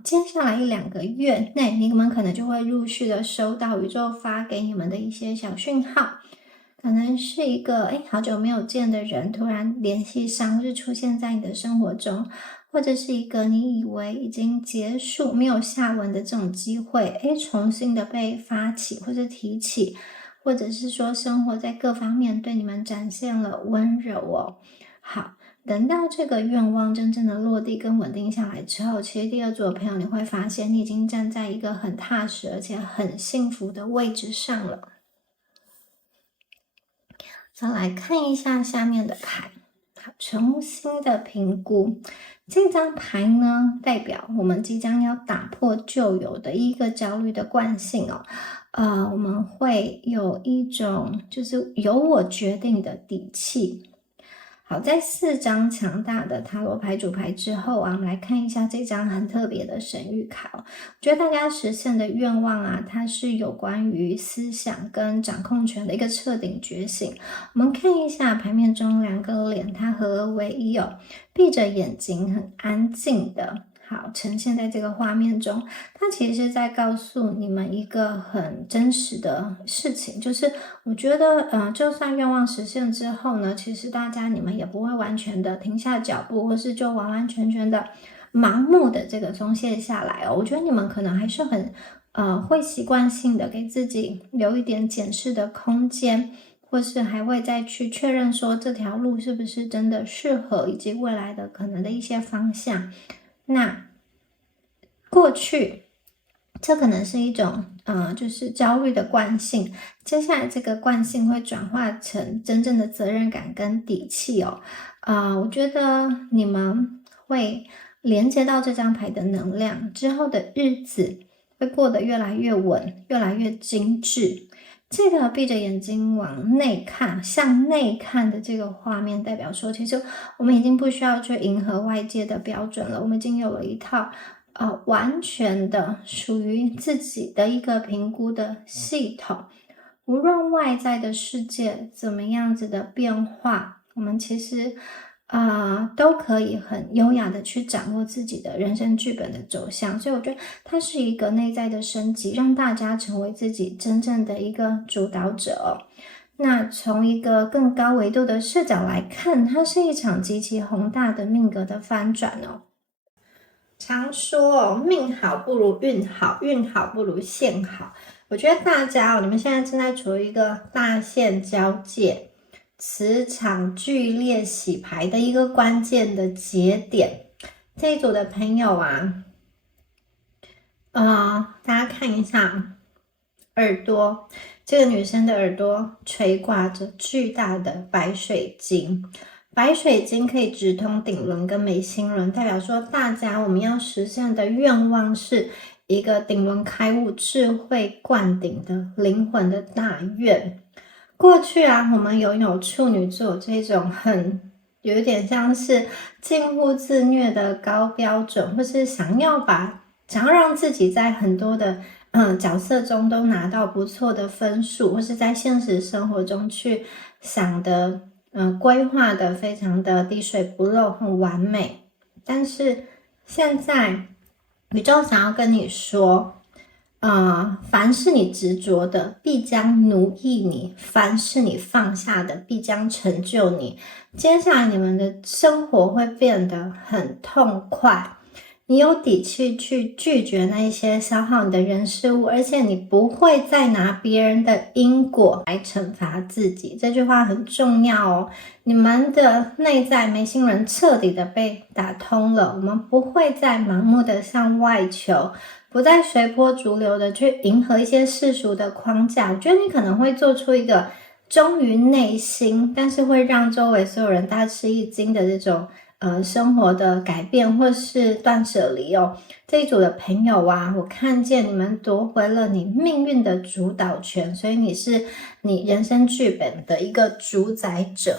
接下来1-2个月内，你们可能就会陆续的收到宇宙发给你们的一些小讯号，可能是一个好久没有见的人突然联系上，或是出现在你的生活中，或者是一个你以为已经结束没有下文的这种机会，重新的被发起或者提起，或者是说生活在各方面对你们展现了温柔哦。好，等到这个愿望真正的落地跟稳定下来之后，其实第2组的朋友你会发现你已经站在一个很踏实而且很幸福的位置上了。再来看一下下面的牌，好，重新的评估。这张牌呢，代表我们即将要打破旧有的一个焦虑的惯性哦。我们会有一种就是由我决定的底气。好，在4张强大的塔罗牌主牌之后啊，我们来看一下这张很特别的神谕卡哦。我觉得大家实现的愿望啊，它是有关于思想跟掌控权的一个彻底觉醒。我们看一下牌面中2个脸，它合而为一哦，闭着眼睛，很安静的。好，呈现在这个画面中，它其实是在告诉你们一个很真实的事情，就是我觉得就算愿望实现之后呢，其实你们也不会完全的停下脚步，或是就完完全全的盲目的这个松懈下来哦。我觉得你们可能还是很会习惯性的给自己留一点检视的空间，或是还会再去确认说这条路是不是真的适合，以及未来的可能的一些方向。那过去这可能是一种就是焦虑的惯性，接下来这个惯性会转化成真正的责任感跟底气哦。我觉得你们会连接到这张牌的能量之后的日子会过得越来越稳，越来越精致。这个闭着眼睛往内看，向内看的这个画面，代表说，其实我们已经不需要去迎合外界的标准了，我们已经有了一套完全的属于自己的一个评估的系统。无论外在的世界怎么样子的变化，我们其实都可以很优雅的去掌握自己的人生剧本的走向。所以我觉得它是一个内在的升级，让大家成为自己真正的一个主导者。那从一个更高维度的视角来看，它是一场极其宏大的命格的翻转哦。常说命好不如运好，运好不如线好。我觉得大家你们现在正在处于一个大线交界、磁场剧烈洗牌的一个关键的节点。这一组的朋友大家看一下耳朵，这个女生的耳朵垂挂着巨大的白水晶。白水晶可以直通顶轮跟眉心轮，代表说大家我们要实现的愿望是一个顶轮开悟、智慧灌顶的灵魂的大愿。过去我们拥有处女座这种有一点像是近乎自虐的高标准，或是想要让自己在很多的角色中都拿到不错的分数，或是在现实生活中去想的规划的非常的滴水不漏，很完美。但是现在宇宙想要跟你说，凡是你执着的必将奴役你，凡是你放下的必将成就你。接下来你们的生活会变得很痛快，你有底气去拒绝那一些消耗你的人事物，而且你不会再拿别人的因果来惩罚自己。这句话很重要哦。你们的内在眉心轮彻底的被打通了，我们不会再盲目的向外求，不再随波逐流的去迎合一些世俗的框架。我觉得你可能会做出一个忠于内心，但是会让周围所有人大吃一惊的这种生活的改变或是断舍离哦。这一组的朋友我看见你们夺回了你命运的主导权，所以你是你人生剧本的一个主宰者。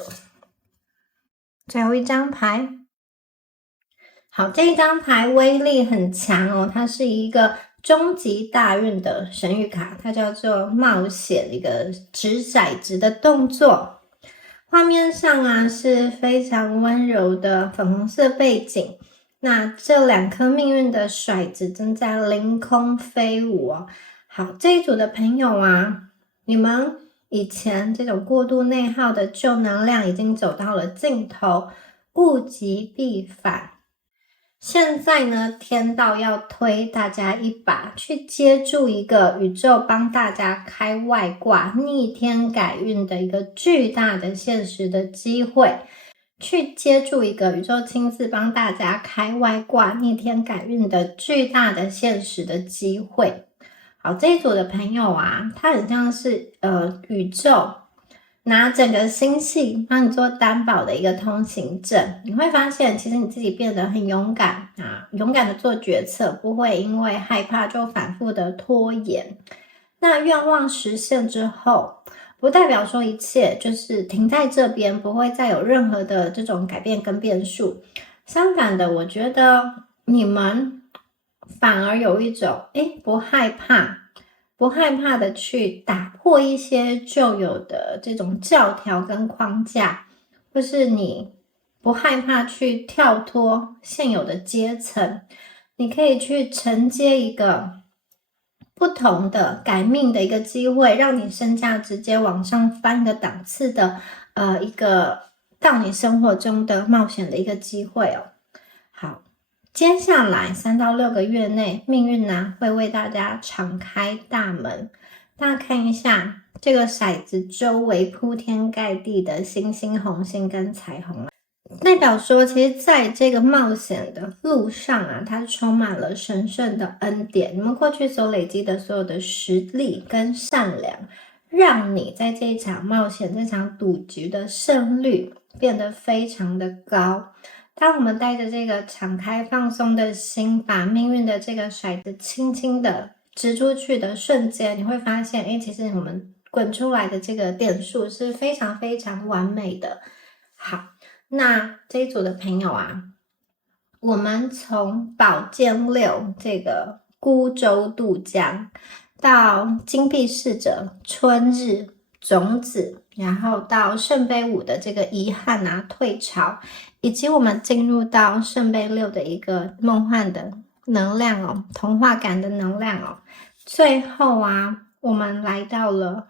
最后一张牌，好，这一张牌威力很强哦，它是一个终极大运的神谕卡，它叫做冒险，一个掷骰子的动作。画面上是非常温柔的粉红色背景，那这2颗命运的骰子正在凌空飞舞哦。好，这一组的朋友你们以前这种过度内耗的旧能量已经走到了尽头，物极必反。现在呢，天道要推大家一把，去接住一个宇宙帮大家开外挂、逆天改运的一个巨大的现实的机会，去接住一个宇宙亲自帮大家开外挂、逆天改运的巨大的现实的机会。好，这一组的朋友它很像是宇宙拿整个星系帮你做担保的一个通行证。你会发现其实你自己变得很勇敢勇敢的做决策，不会因为害怕就反复的拖延。那愿望实现之后，不代表说一切就是停在这边，不会再有任何的这种改变跟变数。相反的，我觉得你们反而有一种不害怕的去打破一些旧有的这种教条跟框架，或是你不害怕去跳脱现有的阶层，你可以去承接一个不同的改命的一个机会，让你身价直接往上翻一个档次的一个到你生活中的冒险的一个机会哦。好，接下来3到6个月内，命运会为大家敞开大门。大家看一下这个骰子周围铺天盖地的星星、红星跟彩虹，代表说其实在这个冒险的路上它充满了神圣的恩典。你们过去所累积的所有的实力跟善良，让你在这一场冒险、这场赌局的胜率变得非常的高。当我们带着这个敞开放松的心，把命运的这个骰子轻轻的掷出去的瞬间，你会发现其实我们滚出来的这个点数是非常非常完美的。好，那这一组的朋友啊，我们从宝剑六这个孤舟渡江，到金币侍者春日种子，然后到圣杯五的这个遗憾啊退潮，以及我们进入到圣杯六的一个梦幻的能量哦，童话感的能量哦，最后啊，我们来到了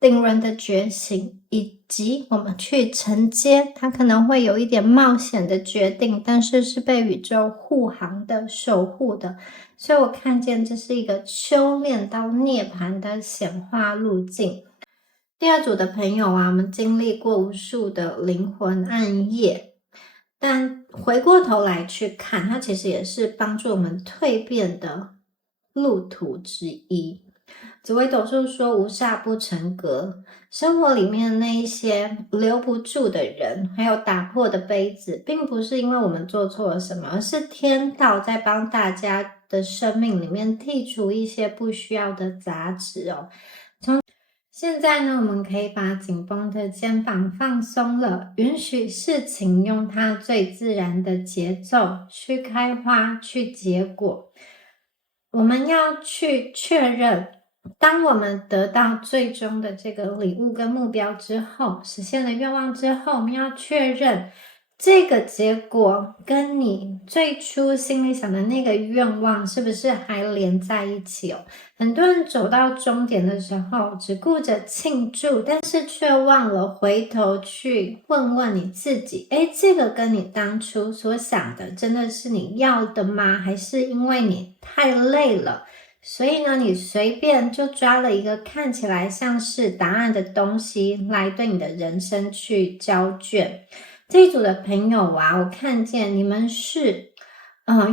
令人的觉醒，以及我们去承接它可能会有一点冒险的决定，但是是被宇宙护航的守护的，所以我看见这是一个修炼到涅槃的显化路径。第二组的朋友啊，我们经历过无数的灵魂暗夜，但回过头来去看，它其实也是帮助我们蜕变的路途之一。紫微斗数说无煞不成格，生活里面那一些留不住的人，还有打破的杯子，并不是因为我们做错了什么，而是天道在帮大家的生命里面剔除一些不需要的杂质哦。现在呢，我们可以把紧绷的肩膀放松了，允许事情用它最自然的节奏去开花、去结果。我们要去确认，当我们得到最终的这个礼物跟目标之后，实现了愿望之后，我们要确认这个结果跟你最初心里想的那个愿望是不是还连在一起哦？很多人走到终点的时候，只顾着庆祝，但是却忘了回头去问问你自己，这个跟你当初所想的真的是你要的吗？还是因为你太累了，所以呢，你随便就抓了一个看起来像是答案的东西来对你的人生去交卷。这一组的朋友啊，我看见你们是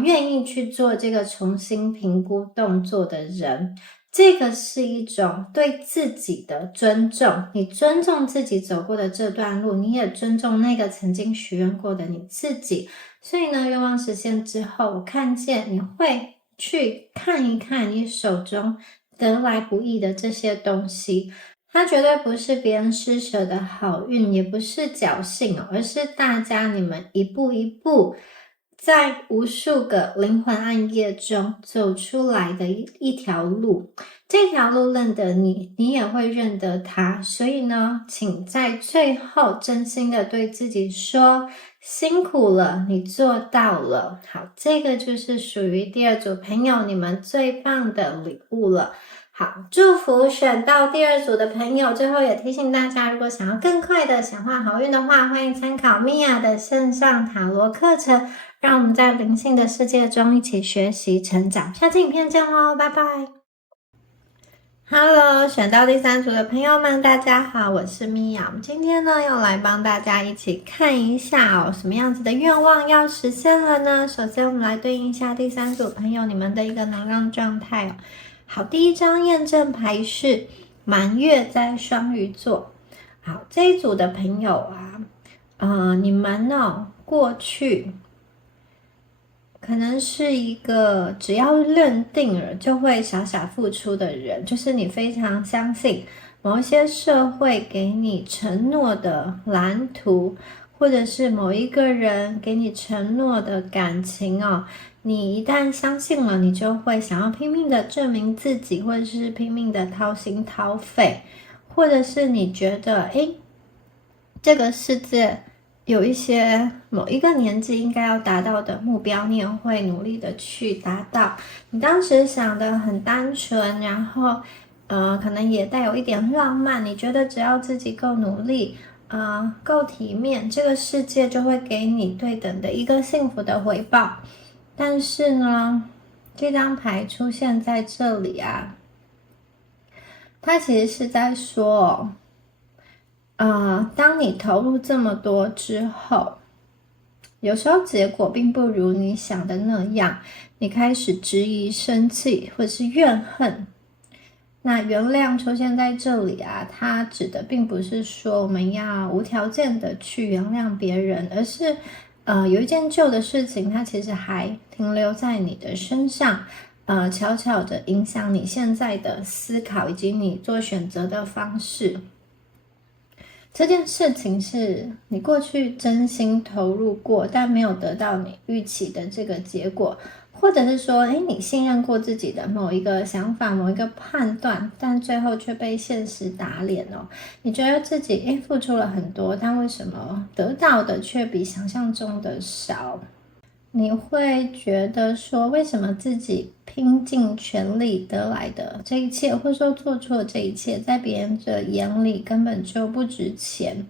愿意去做这个重新评估动作的人，这个是一种对自己的尊重，你尊重自己走过的这段路，你也尊重那个曾经许愿过的你自己，所以呢，愿望实现之后，我看见你会去看一看你手中得来不易的这些东西，它绝对不是别人施舍的好运，也不是侥幸而是大家你们一步一步在无数个灵魂暗夜中走出来的一条路，这条路认得你，你也会认得它，所以呢，请在最后真心的对自己说，辛苦了，你做到了。好，这个就是属于第二组朋友你们最棒的礼物了。好，祝福选到第二组的朋友。最后也提醒大家，如果想要更快的显化好运的话，欢迎参考米娅的线上塔罗课程，让我们在灵性的世界中一起学习成长。下期影片见咯，拜拜。Hello， 选到第三组的朋友们，大家好，我是米娅。我们今天呢，要来帮大家一起看一下哦，什么样子的愿望要实现了呢？首先，我们来对应一下第三组朋友你们的一个能量状态哦。好，第一张验证牌是满月在双鱼座。好，这一组的朋友啊，你们过去可能是一个只要认定了就会傻傻付出的人，就是你非常相信某一些社会给你承诺的蓝图，或者是某一个人给你承诺的感情你一旦相信了，你就会想要拼命的证明自己，或者是拼命的掏心掏肺，或者是你觉得这个世界有一些某一个年纪应该要达到的目标，你也会努力的去达到。你当时想的很单纯，然后可能也带有一点浪漫，你觉得只要自己够努力够体面，这个世界就会给你对等的一个幸福的回报。但是呢，这张牌出现在这里它其实是在说当你投入这么多之后，有时候结果并不如你想的那样，你开始质疑、生气或者是怨恨。那原谅出现在这里它指的并不是说我们要无条件的去原谅别人，而是有一件旧的事情，它其实还停留在你的身上，悄悄的影响你现在的思考以及你做选择的方式。这件事情是你过去真心投入过，但没有得到你预期的这个结果，或者是说，你信任过自己的某一个想法、某一个判断，但最后却被现实打脸哦。你觉得自己付出了很多，但为什么得到的却比想象中的少？你会觉得说，为什么自己拼尽全力得来的这一切，或者说做出的这一切，在别人的眼里根本就不值钱，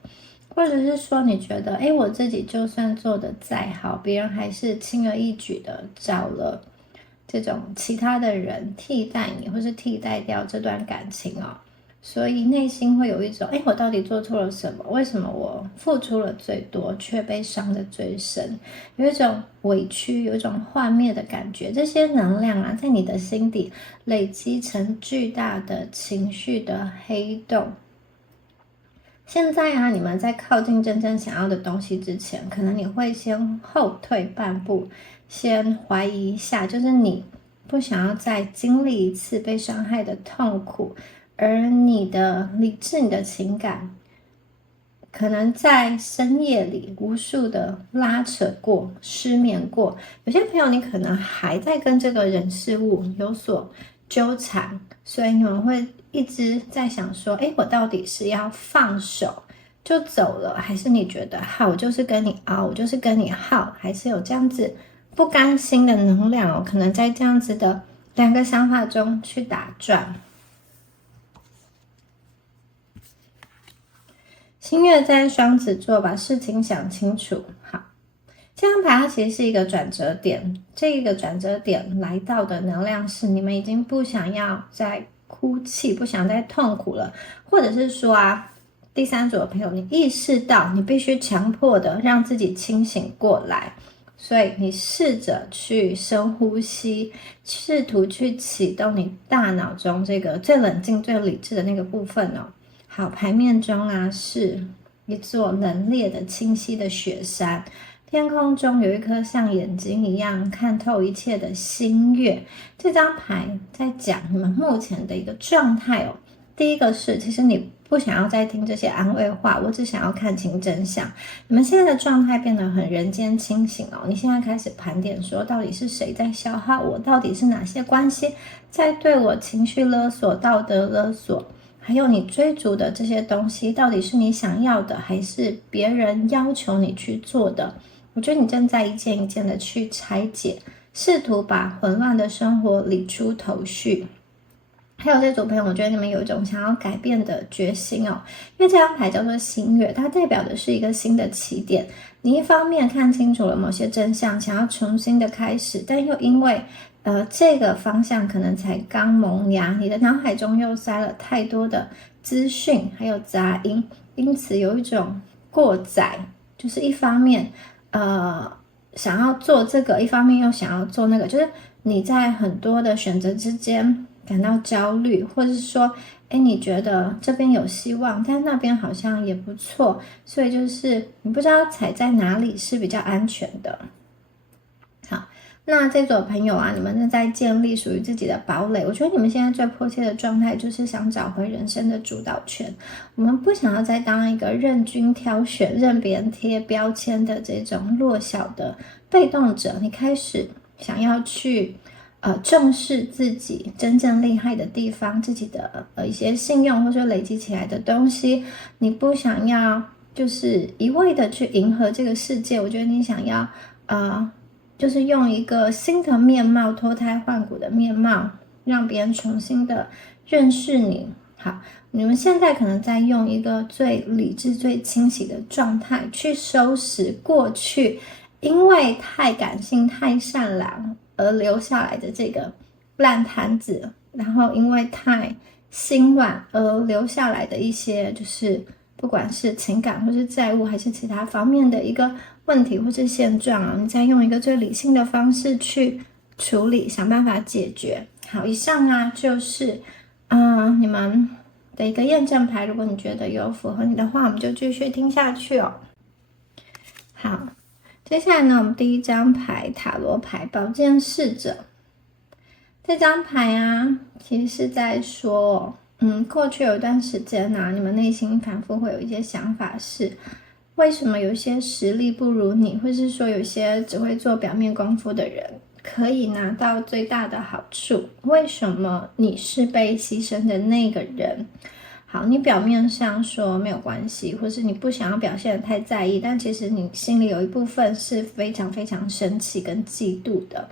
或者是说，你觉得，我自己就算做得再好，别人还是轻而易举的找了这种其他的人替代你，或是替代掉这段感情哦。所以内心会有一种，我到底做错了什么？为什么我付出了最多，却被伤得最深？有一种委屈，有一种幻灭的感觉。这些能量啊，在你的心底累积成巨大的情绪的黑洞。现在啊，你们在靠近真正想要的东西之前，可能你会先后退半步，先怀疑一下，就是你不想要再经历一次被伤害的痛苦。而你的理智、你的情感，可能在深夜里无数的拉扯过、失眠过。有些朋友，你可能还在跟这个人事物有所纠缠，所以你们会一直在想说，我到底是要放手就走了，还是你觉得好，我就是跟你熬，我就是跟你耗，还是有这样子不甘心的能量哦？可能在这样子的两个想法中去打转。新月在双子座，把事情想清楚。好，这张牌它其实是一个转折点，这个转折点来到的能量是你们已经不想要再哭泣，不想再痛苦了，或者是说第三组的朋友，你意识到你必须强迫的让自己清醒过来，所以你试着去深呼吸，试图去启动你大脑中这个最冷静、最理智的那个部分哦。好，牌面中是一座冷冽的清晰的雪山，天空中有一颗像眼睛一样看透一切的新月。这张牌在讲你们目前的一个状态哦。第一个是，其实你不想要再听这些安慰话，我只想要看清真相。你们现在的状态变得很人间清醒哦。你现在开始盘点说，到底是谁在消耗我？到底是哪些关系在对我情绪勒索、道德勒索？还有你追逐的这些东西，到底是你想要的，还是别人要求你去做的？我觉得你正在一件一件的去拆解，试图把混乱的生活理出头绪。还有这组朋友，我觉得你们有一种想要改变的决心哦，因为这张牌叫做新月，它代表的是一个新的起点。你一方面看清楚了某些真相，想要重新的开始，但又因为这个方向可能才刚萌芽，你的脑海中又塞了太多的资讯还有杂音，因此有一种过载，就是一方面想要做这个，一方面又想要做那个，就是你在很多的选择之间感到焦虑，或者是说你觉得这边有希望，但那边好像也不错，所以就是你不知道踩在哪里是比较安全的。好，那这组朋友你们正在建立属于自己的堡垒。我觉得你们现在最迫切的状态就是想找回人生的主导权。我们不想要再当一个任君挑选、任别人贴标签的这种弱小的被动者。你开始想要去重视自己真正厉害的地方，自己的一些信用或者累积起来的东西。你不想要就是一味的去迎合这个世界。我觉得你想要就是用一个新的面貌，脱胎换骨的面貌，让别人重新的认识你。好，你们现在可能在用一个最理智、最清晰的状态去收拾过去因为太感性、太善良而留下来的这个烂摊子，然后因为太心软而留下来的一些，就是不管是情感或是债务还是其他方面的一个问题或是现状你再用一个最理性的方式去处理，想办法解决。好，以上就是你们的一个验证牌。如果你觉得有符合你的话，我们就继续听下去哦。好，接下来呢，我们第一张牌塔罗牌宝剑侍者。这张牌啊，其实是在说，过去有一段时间啊，你们内心反复会有一些想法是，为什么有些实力不如你，或是说有些只会做表面功夫的人，可以拿到最大的好处？为什么你是被牺牲的那个人？好，你表面上说没有关系，或是你不想要表现得太在意，但其实你心里有一部分是非常非常生气跟嫉妒的。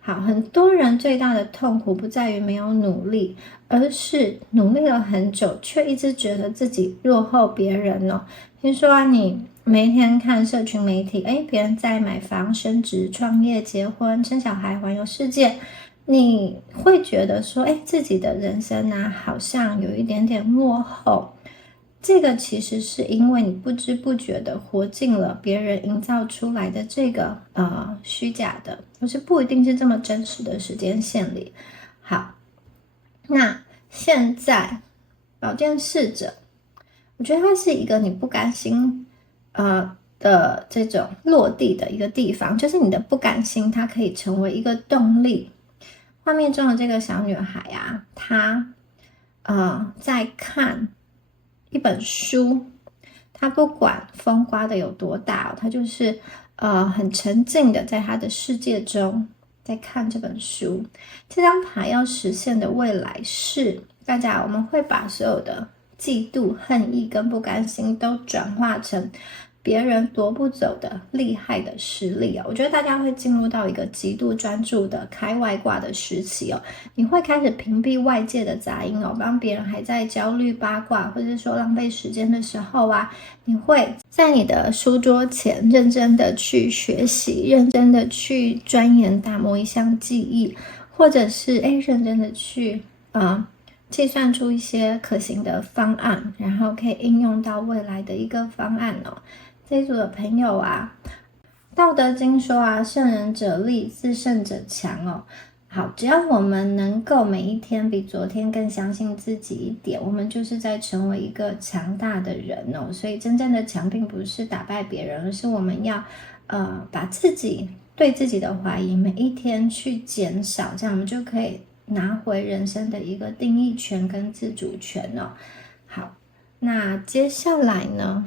好，很多人最大的痛苦不在于没有努力，而是努力了很久，却一直觉得自己落后别人哦。听说啊，你每一天看社群媒体，别人在买房、升职、创业、结婚、生小孩、环游世界，你会觉得说，自己的人生啊，好像有一点点落后。这个其实是因为你不知不觉的活进了别人营造出来的这个虚假的，就是不一定是这么真实的时间线里。好，那现在宝剑侍者，我觉得它是一个你不甘心的这种落地的一个地方，就是你的不甘心，它可以成为一个动力。画面中的这个小女孩啊，她在看一本书，她不管风刮的有多大，她就是很沉静的在她的世界中在看这本书。这张牌要实现的未来是，大家我们会把所有的嫉妒、恨意跟不甘心都转化成别人夺不走的厉害的实力哦。我觉得大家会进入到一个极度专注的开外挂的时期哦。你会开始屏蔽外界的杂音哦，当别人还在焦虑八卦或者说浪费时间的时候啊，你会在你的书桌前认真的去学习，认真的去钻研打磨一项技艺，或者是认真的去计算出一些可行的方案，然后可以应用到未来的一个方案哦。这一组的朋友啊，道德经说啊，胜人者力，自胜者强哦。好，只要我们能够每一天比昨天更相信自己一点，我们就是在成为一个强大的人哦。所以真正的强并不是打败别人，而是我们要把自己对自己的怀疑每一天去减少，这样我们就可以拿回人生的一个定义权跟自主权哦。好，那接下来呢，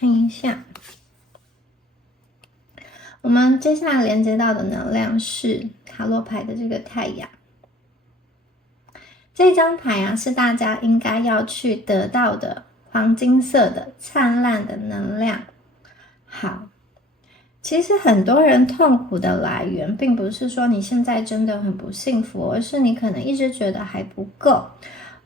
看一下我们接下来连接到的能量是塔罗牌的这个太阳。这张牌啊，是大家应该要去得到的黄金色的灿烂的能量。好，其实很多人痛苦的来源并不是说你现在真的很不幸福，而是你可能一直觉得还不够。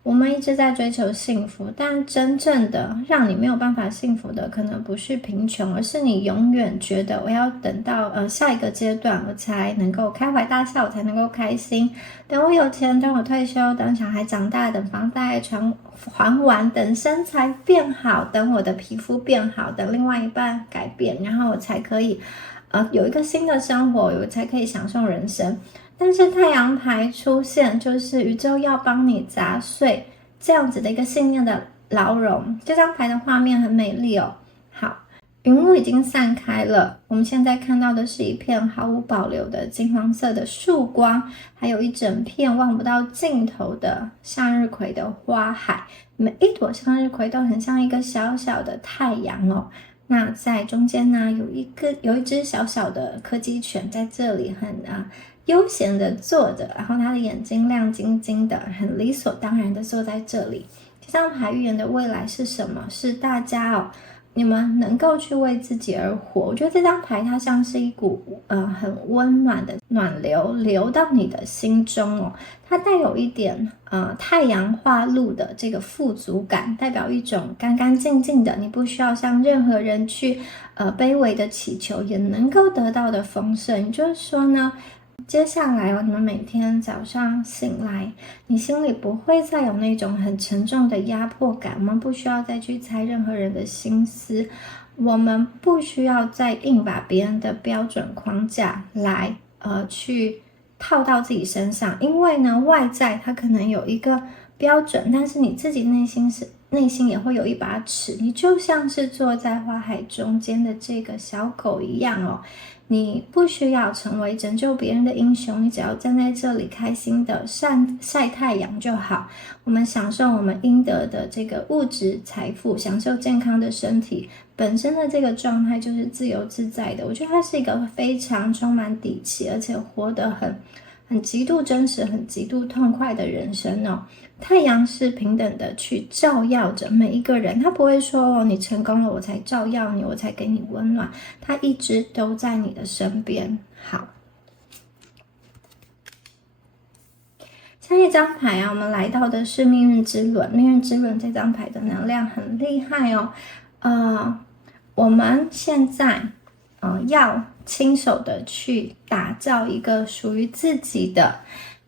我们一直在追求幸福，但真正的让你没有办法幸福的可能不是贫穷，而是你永远觉得我要等到下一个阶段我才能够开怀大笑，我才能够开心。等我有钱，等我退休，等小孩长大，等房贷还完，等身材变好，等我的皮肤变好，等另外一半改变，然后我才可以有一个新的生活，我才可以享受人生。但是太阳牌出现，就是宇宙要帮你砸碎这样子的一个信念的牢笼。这张牌的画面很美丽哦。好，云雾已经散开了，我们现在看到的是一片毫无保留的金黄色的曙光，还有一整片望不到尽头的向日葵的花海。每一朵向日葵都很像一个小小的太阳哦。那在中间呢，有一只小小的柯基犬在这里很悠闲的坐着，然后他的眼睛亮晶晶的，很理所当然的坐在这里。这张牌预言的未来是什么？是大家你们能够去为自己而活。我觉得这张牌它像是一股很温暖的暖流流到你的心中哦，它带有一点太阳花露的这个富足感，代表一种干干净净的，你不需要向任何人去卑微的祈求也能够得到的丰盛。也就是说呢，接下来你们每天早上醒来，你心里不会再有那种很沉重的压迫感，我们不需要再去猜任何人的心思，我们不需要再硬把别人的标准框架来去套到自己身上。因为呢，外在它可能有一个标准，但是你自己内心是内心也会有一把尺，你就像是坐在花海中间的这个小狗一样哦。你不需要成为拯救别人的英雄，你只要站在这里开心的晒太阳就好。我们享受我们应得的这个物质财富，享受健康的身体，本身的这个状态就是自由自在的。我觉得它是一个非常充满底气，而且活得很极度真实、很极度痛快的人生哦。太阳是平等的去照耀着每一个人，他不会说你成功了我才照耀你，我才给你温暖，他一直都在你的身边。好，下一张牌啊，我们来到的是命运之轮。命运之轮这张牌的能量很厉害哦。我们现在要亲手的去打造一个属于自己的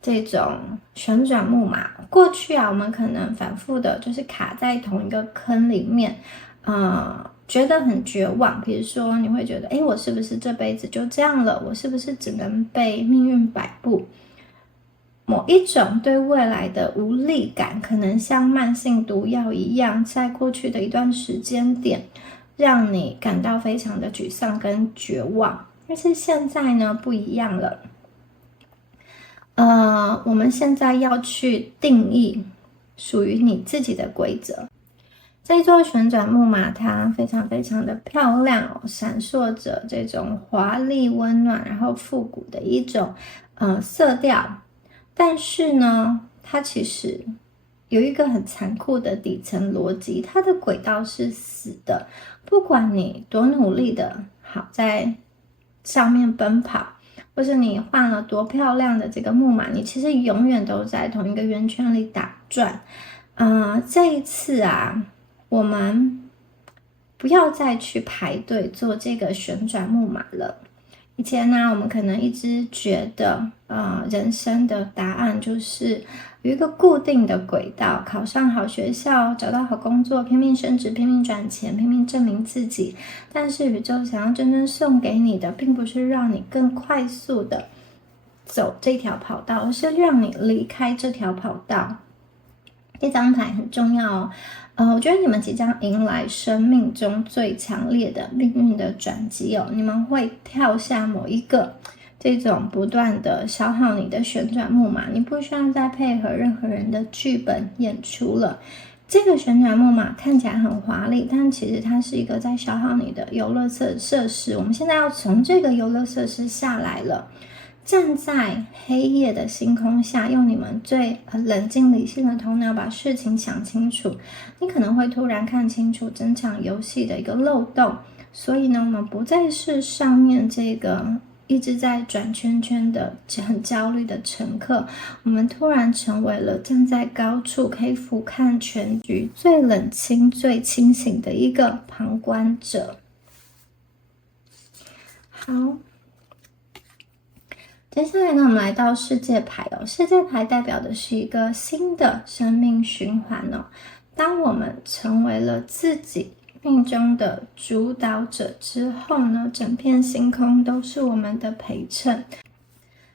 这种旋转木马。过去啊，我们可能反复的就是卡在同一个坑里面，觉得很绝望。比如说你会觉得，我是不是这辈子就这样了？我是不是只能被命运摆布？某一种对未来的无力感，可能像慢性毒药一样，在过去的一段时间点，让你感到非常的沮丧跟绝望。但是现在呢，不一样了。我们现在要去定义属于你自己的规则。这座旋转木马它非常非常的漂亮哦，闪烁着这种华丽温暖然后复古的一种色调。但是呢，它其实有一个很残酷的底层逻辑，它的轨道是死的。不管你多努力的好在上面奔跑，或是你换了多漂亮的这个木马，你其实永远都在同一个圆圈里打转。这一次啊，我们不要再去排队做这个旋转木马了。以前呢，我们可能一直觉得人生的答案就是有一个固定的轨道，考上好学校，找到好工作，拼命升职，拼命赚钱，拼命证明自己。但是宇宙想要真正送给你的，并不是让你更快速的走这条跑道，而是让你离开这条跑道。这张牌很重要哦。我觉得你们即将迎来生命中最强烈的命运的转机哦，你们会跳下某一个这种不断的消耗你的旋转木马，你不需要再配合任何人的剧本演出了。这个旋转木马看起来很华丽，但其实它是一个在消耗你的游乐设施。我们现在要从这个游乐设施下来了。站在黑夜的星空下，用你们最冷静理性的头脑把事情想清楚，你可能会突然看清楚整场游戏的一个漏洞。所以呢，我们不再是上面这个一直在转圈圈的很焦虑的乘客，我们突然成为了站在高处可以俯瞰全局最冷清最清醒的一个旁观者。好，接下来呢，我们来到世界牌哦。世界牌代表的是一个新的生命循环哦。当我们成为了自己命中的主导者之后呢，整片星空都是我们的陪衬。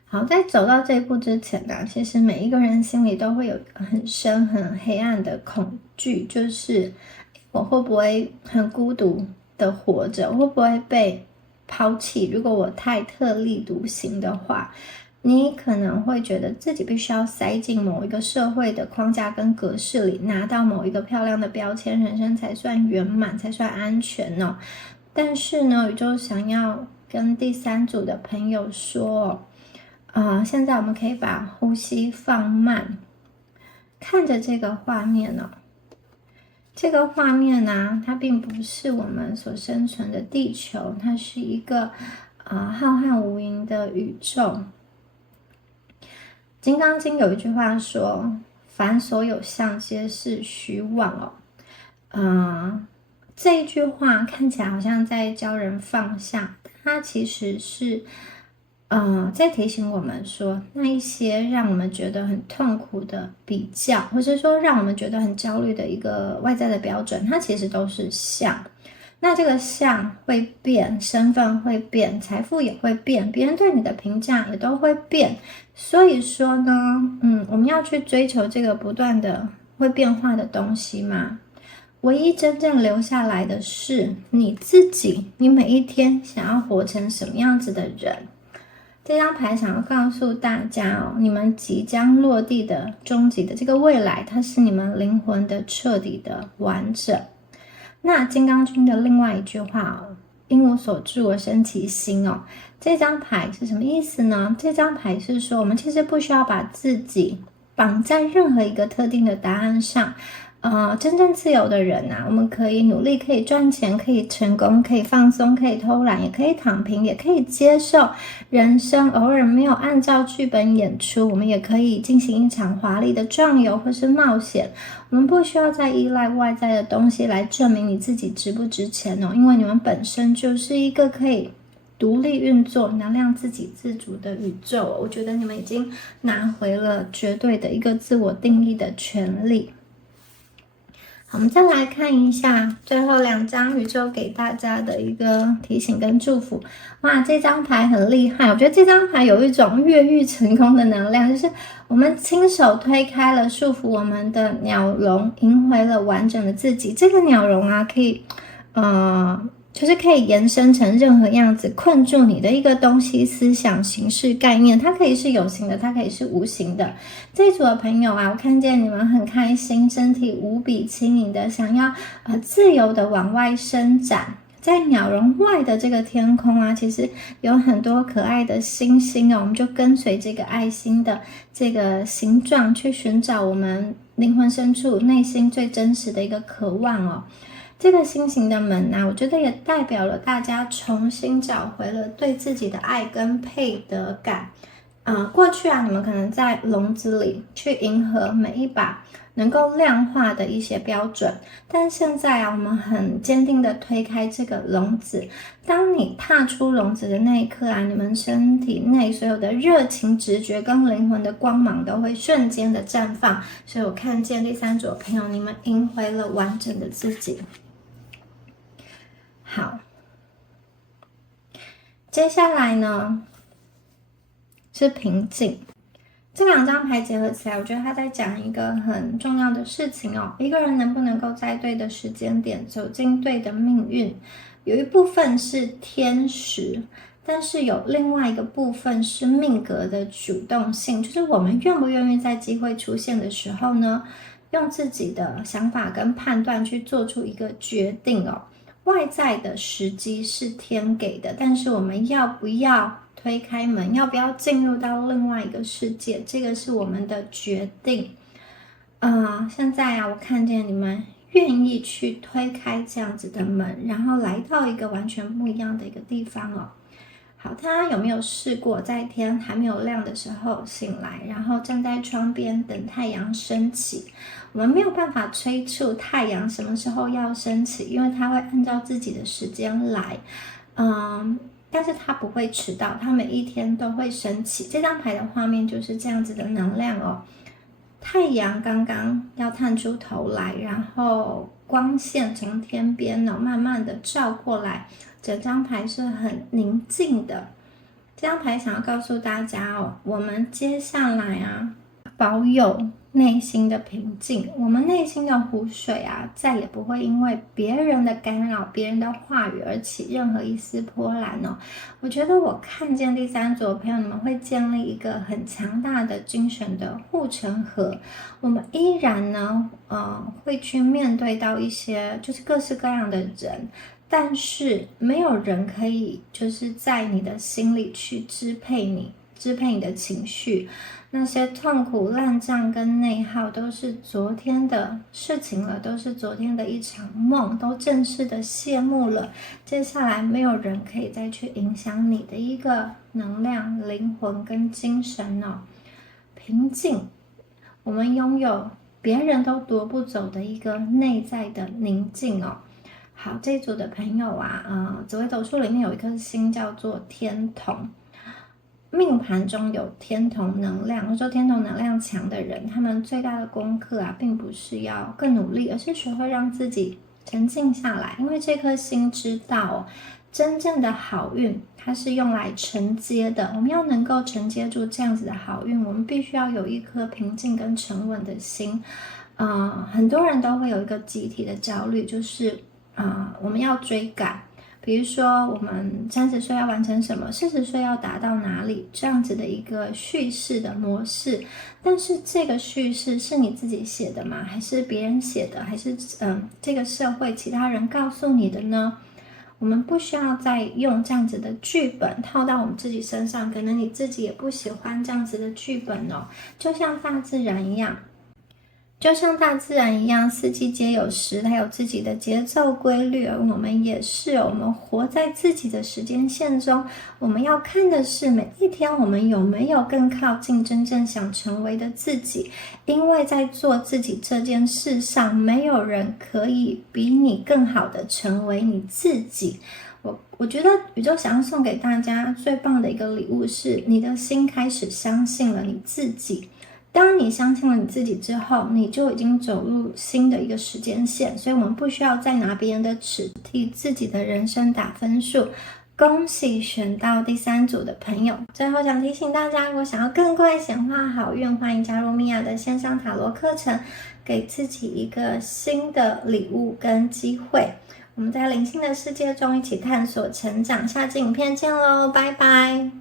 好，在走到这一步之前呢，其实每一个人心里都会有很深很黑暗的恐惧，就是我会不会很孤独的活着，会不会被抛弃？如果我太特立独行的话，你可能会觉得自己必须要塞进某一个社会的框架跟格式里，拿到某一个漂亮的标签，人生才算圆满，才算安全哦。但是呢，宇宙想要跟第三组的朋友说，现在我们可以把呼吸放慢，看着这个画面哦。这个画面呢，它并不是我们所生存的地球，它是一个浩瀚无垠的宇宙。金刚经有一句话说，凡所有相皆是虚妄哦。这一句话看起来好像在教人放下，它其实是在提醒我们说，那一些让我们觉得很痛苦的比较，或者说让我们觉得很焦虑的一个外在的标准，它其实都是相。那这个相会变，身份会变，财富也会变，别人对你的评价也都会变。所以说呢，我们要去追求这个不断的会变化的东西嘛。唯一真正留下来的是你自己，你每一天想要活成什么样子的人。这张牌想要告诉大家哦，你们即将落地的终极的这个未来，它是你们灵魂的彻底的完整。那金刚经的另外一句话哦，因无所住而生其心哦，这张牌是什么意思呢？这张牌是说，我们其实不需要把自己绑在任何一个特定的答案上。真正自由的人啊，我们可以努力，可以赚钱，可以成功，可以放松，可以偷懒，也可以躺平，也可以接受人生偶尔没有按照剧本演出，我们也可以进行一场华丽的壮游或是冒险。我们不需要再依赖外在的东西来证明你自己值不值钱哦，因为你们本身就是一个可以独立运作、能量自给自足的宇宙。我觉得你们已经拿回了绝对的一个自我定义的权利。我们再来看一下最后2张宇宙给大家的一个提醒跟祝福。哇，这张牌很厉害，我觉得这张牌有一种越狱成功的能量，就是我们亲手推开了束缚我们的鸟笼，赢回了完整的自己。这个鸟笼啊，可以就是可以延伸成任何样子困住你的一个东西、思想、形式、概念，它可以是有形的，它可以是无形的。这一组的朋友啊，我看见你们很开心，身体无比轻盈的，想要自由的往外伸展。在鸟笼外的这个天空啊，其实有很多可爱的星星哦，我们就跟随这个爱心的这个形状去寻找我们灵魂深处内心最真实的一个渴望哦。这个心形的门啊，我觉得也代表了大家重新找回了对自己的爱跟配得感。过去啊，你们可能在笼子里去迎合每一把能够量化的一些标准，但现在啊，我们很坚定的推开这个笼子。当你踏出笼子的那一刻啊，你们身体内所有的热情、直觉跟灵魂的光芒都会瞬间的绽放。所以我看见第3组的朋友，你们赢回了完整的自己。好，接下来呢是平静。这2张牌结合起来，我觉得他在讲一个很重要的事情哦。一个人能不能够在对的时间点走进对的命运，有一部分是天时，但是有另外一个部分是命格的主动性，就是我们愿不愿意在机会出现的时候呢，用自己的想法跟判断去做出一个决定哦。外在的时机是天给的，但是我们要不要推开门，要不要进入到另外一个世界，这个是我们的决定。现在啊，我看见你们愿意去推开这样子的门，然后来到一个完全不一样的一个地方哦。好，大家有没有试过在天还没有亮的时候醒来，然后站在窗边等太阳升起？我们没有办法催促太阳什么时候要升起，因为它会按照自己的时间来。但是它不会迟到，它每一天都会升起。这张牌的画面就是这样子的能量哦。太阳刚刚要探出头来，然后光线从天边呢慢慢的照过来，整张牌是很宁静的。这张牌想要告诉大家哦，我们接下来啊，保有内心的平静，我们内心的湖水啊，再也不会因为别人的干扰、别人的话语而起任何一丝波澜哦。我觉得我看见第3组的朋友，你们会建立一个很强大的精神的护城河。我们依然呢，会去面对到一些就是各式各样的人，但是没有人可以就是在你的心里去支配你的情绪。那些痛苦、烂账跟内耗都是昨天的事情了，都是昨天的一场梦，都正式的谢幕了。接下来没有人可以再去影响你的一个能量、灵魂跟精神哦。平静，我们拥有别人都夺不走的一个内在的宁静哦。好，这一组的朋友啊，紫微斗数里面有一颗星叫做天同。命盘中有天同能量，说天同能量强的人，他们最大的功课啊，并不是要更努力，而是学会让自己沉静下来。因为这颗星知道真正的好运，它是用来承接的。我们要能够承接住这样子的好运，我们必须要有一颗平静跟沉稳的心。很多人都会有一个集体的焦虑，就是我们要追赶。比如说，我们30岁要完成什么，40岁要达到哪里，这样子的一个叙事的模式。但是这个叙事是你自己写的吗？还是别人写的？还是这个社会其他人告诉你的呢？我们不需要再用这样子的剧本套到我们自己身上，可能你自己也不喜欢这样子的剧本哦。就像大自然一样，四季皆有时，它有自己的节奏规律，而我们也是，我们活在自己的时间线中。我们要看的是每一天我们有没有更靠近真正想成为的自己，因为在做自己这件事上，没有人可以比你更好的成为你自己。我觉得宇宙想要送给大家最棒的一个礼物是，你的心开始相信了你自己。当你相信了你自己之后，你就已经走入新的一个时间线，所以我们不需要再拿别人的尺替自己的人生打分数。恭喜选到第3组的朋友。最后想提醒大家，如果想要更快显化好运，欢迎加入米娅的线上塔罗课程，给自己一个新的礼物跟机会。我们在灵性的世界中一起探索成长，下支影片见喽，拜拜。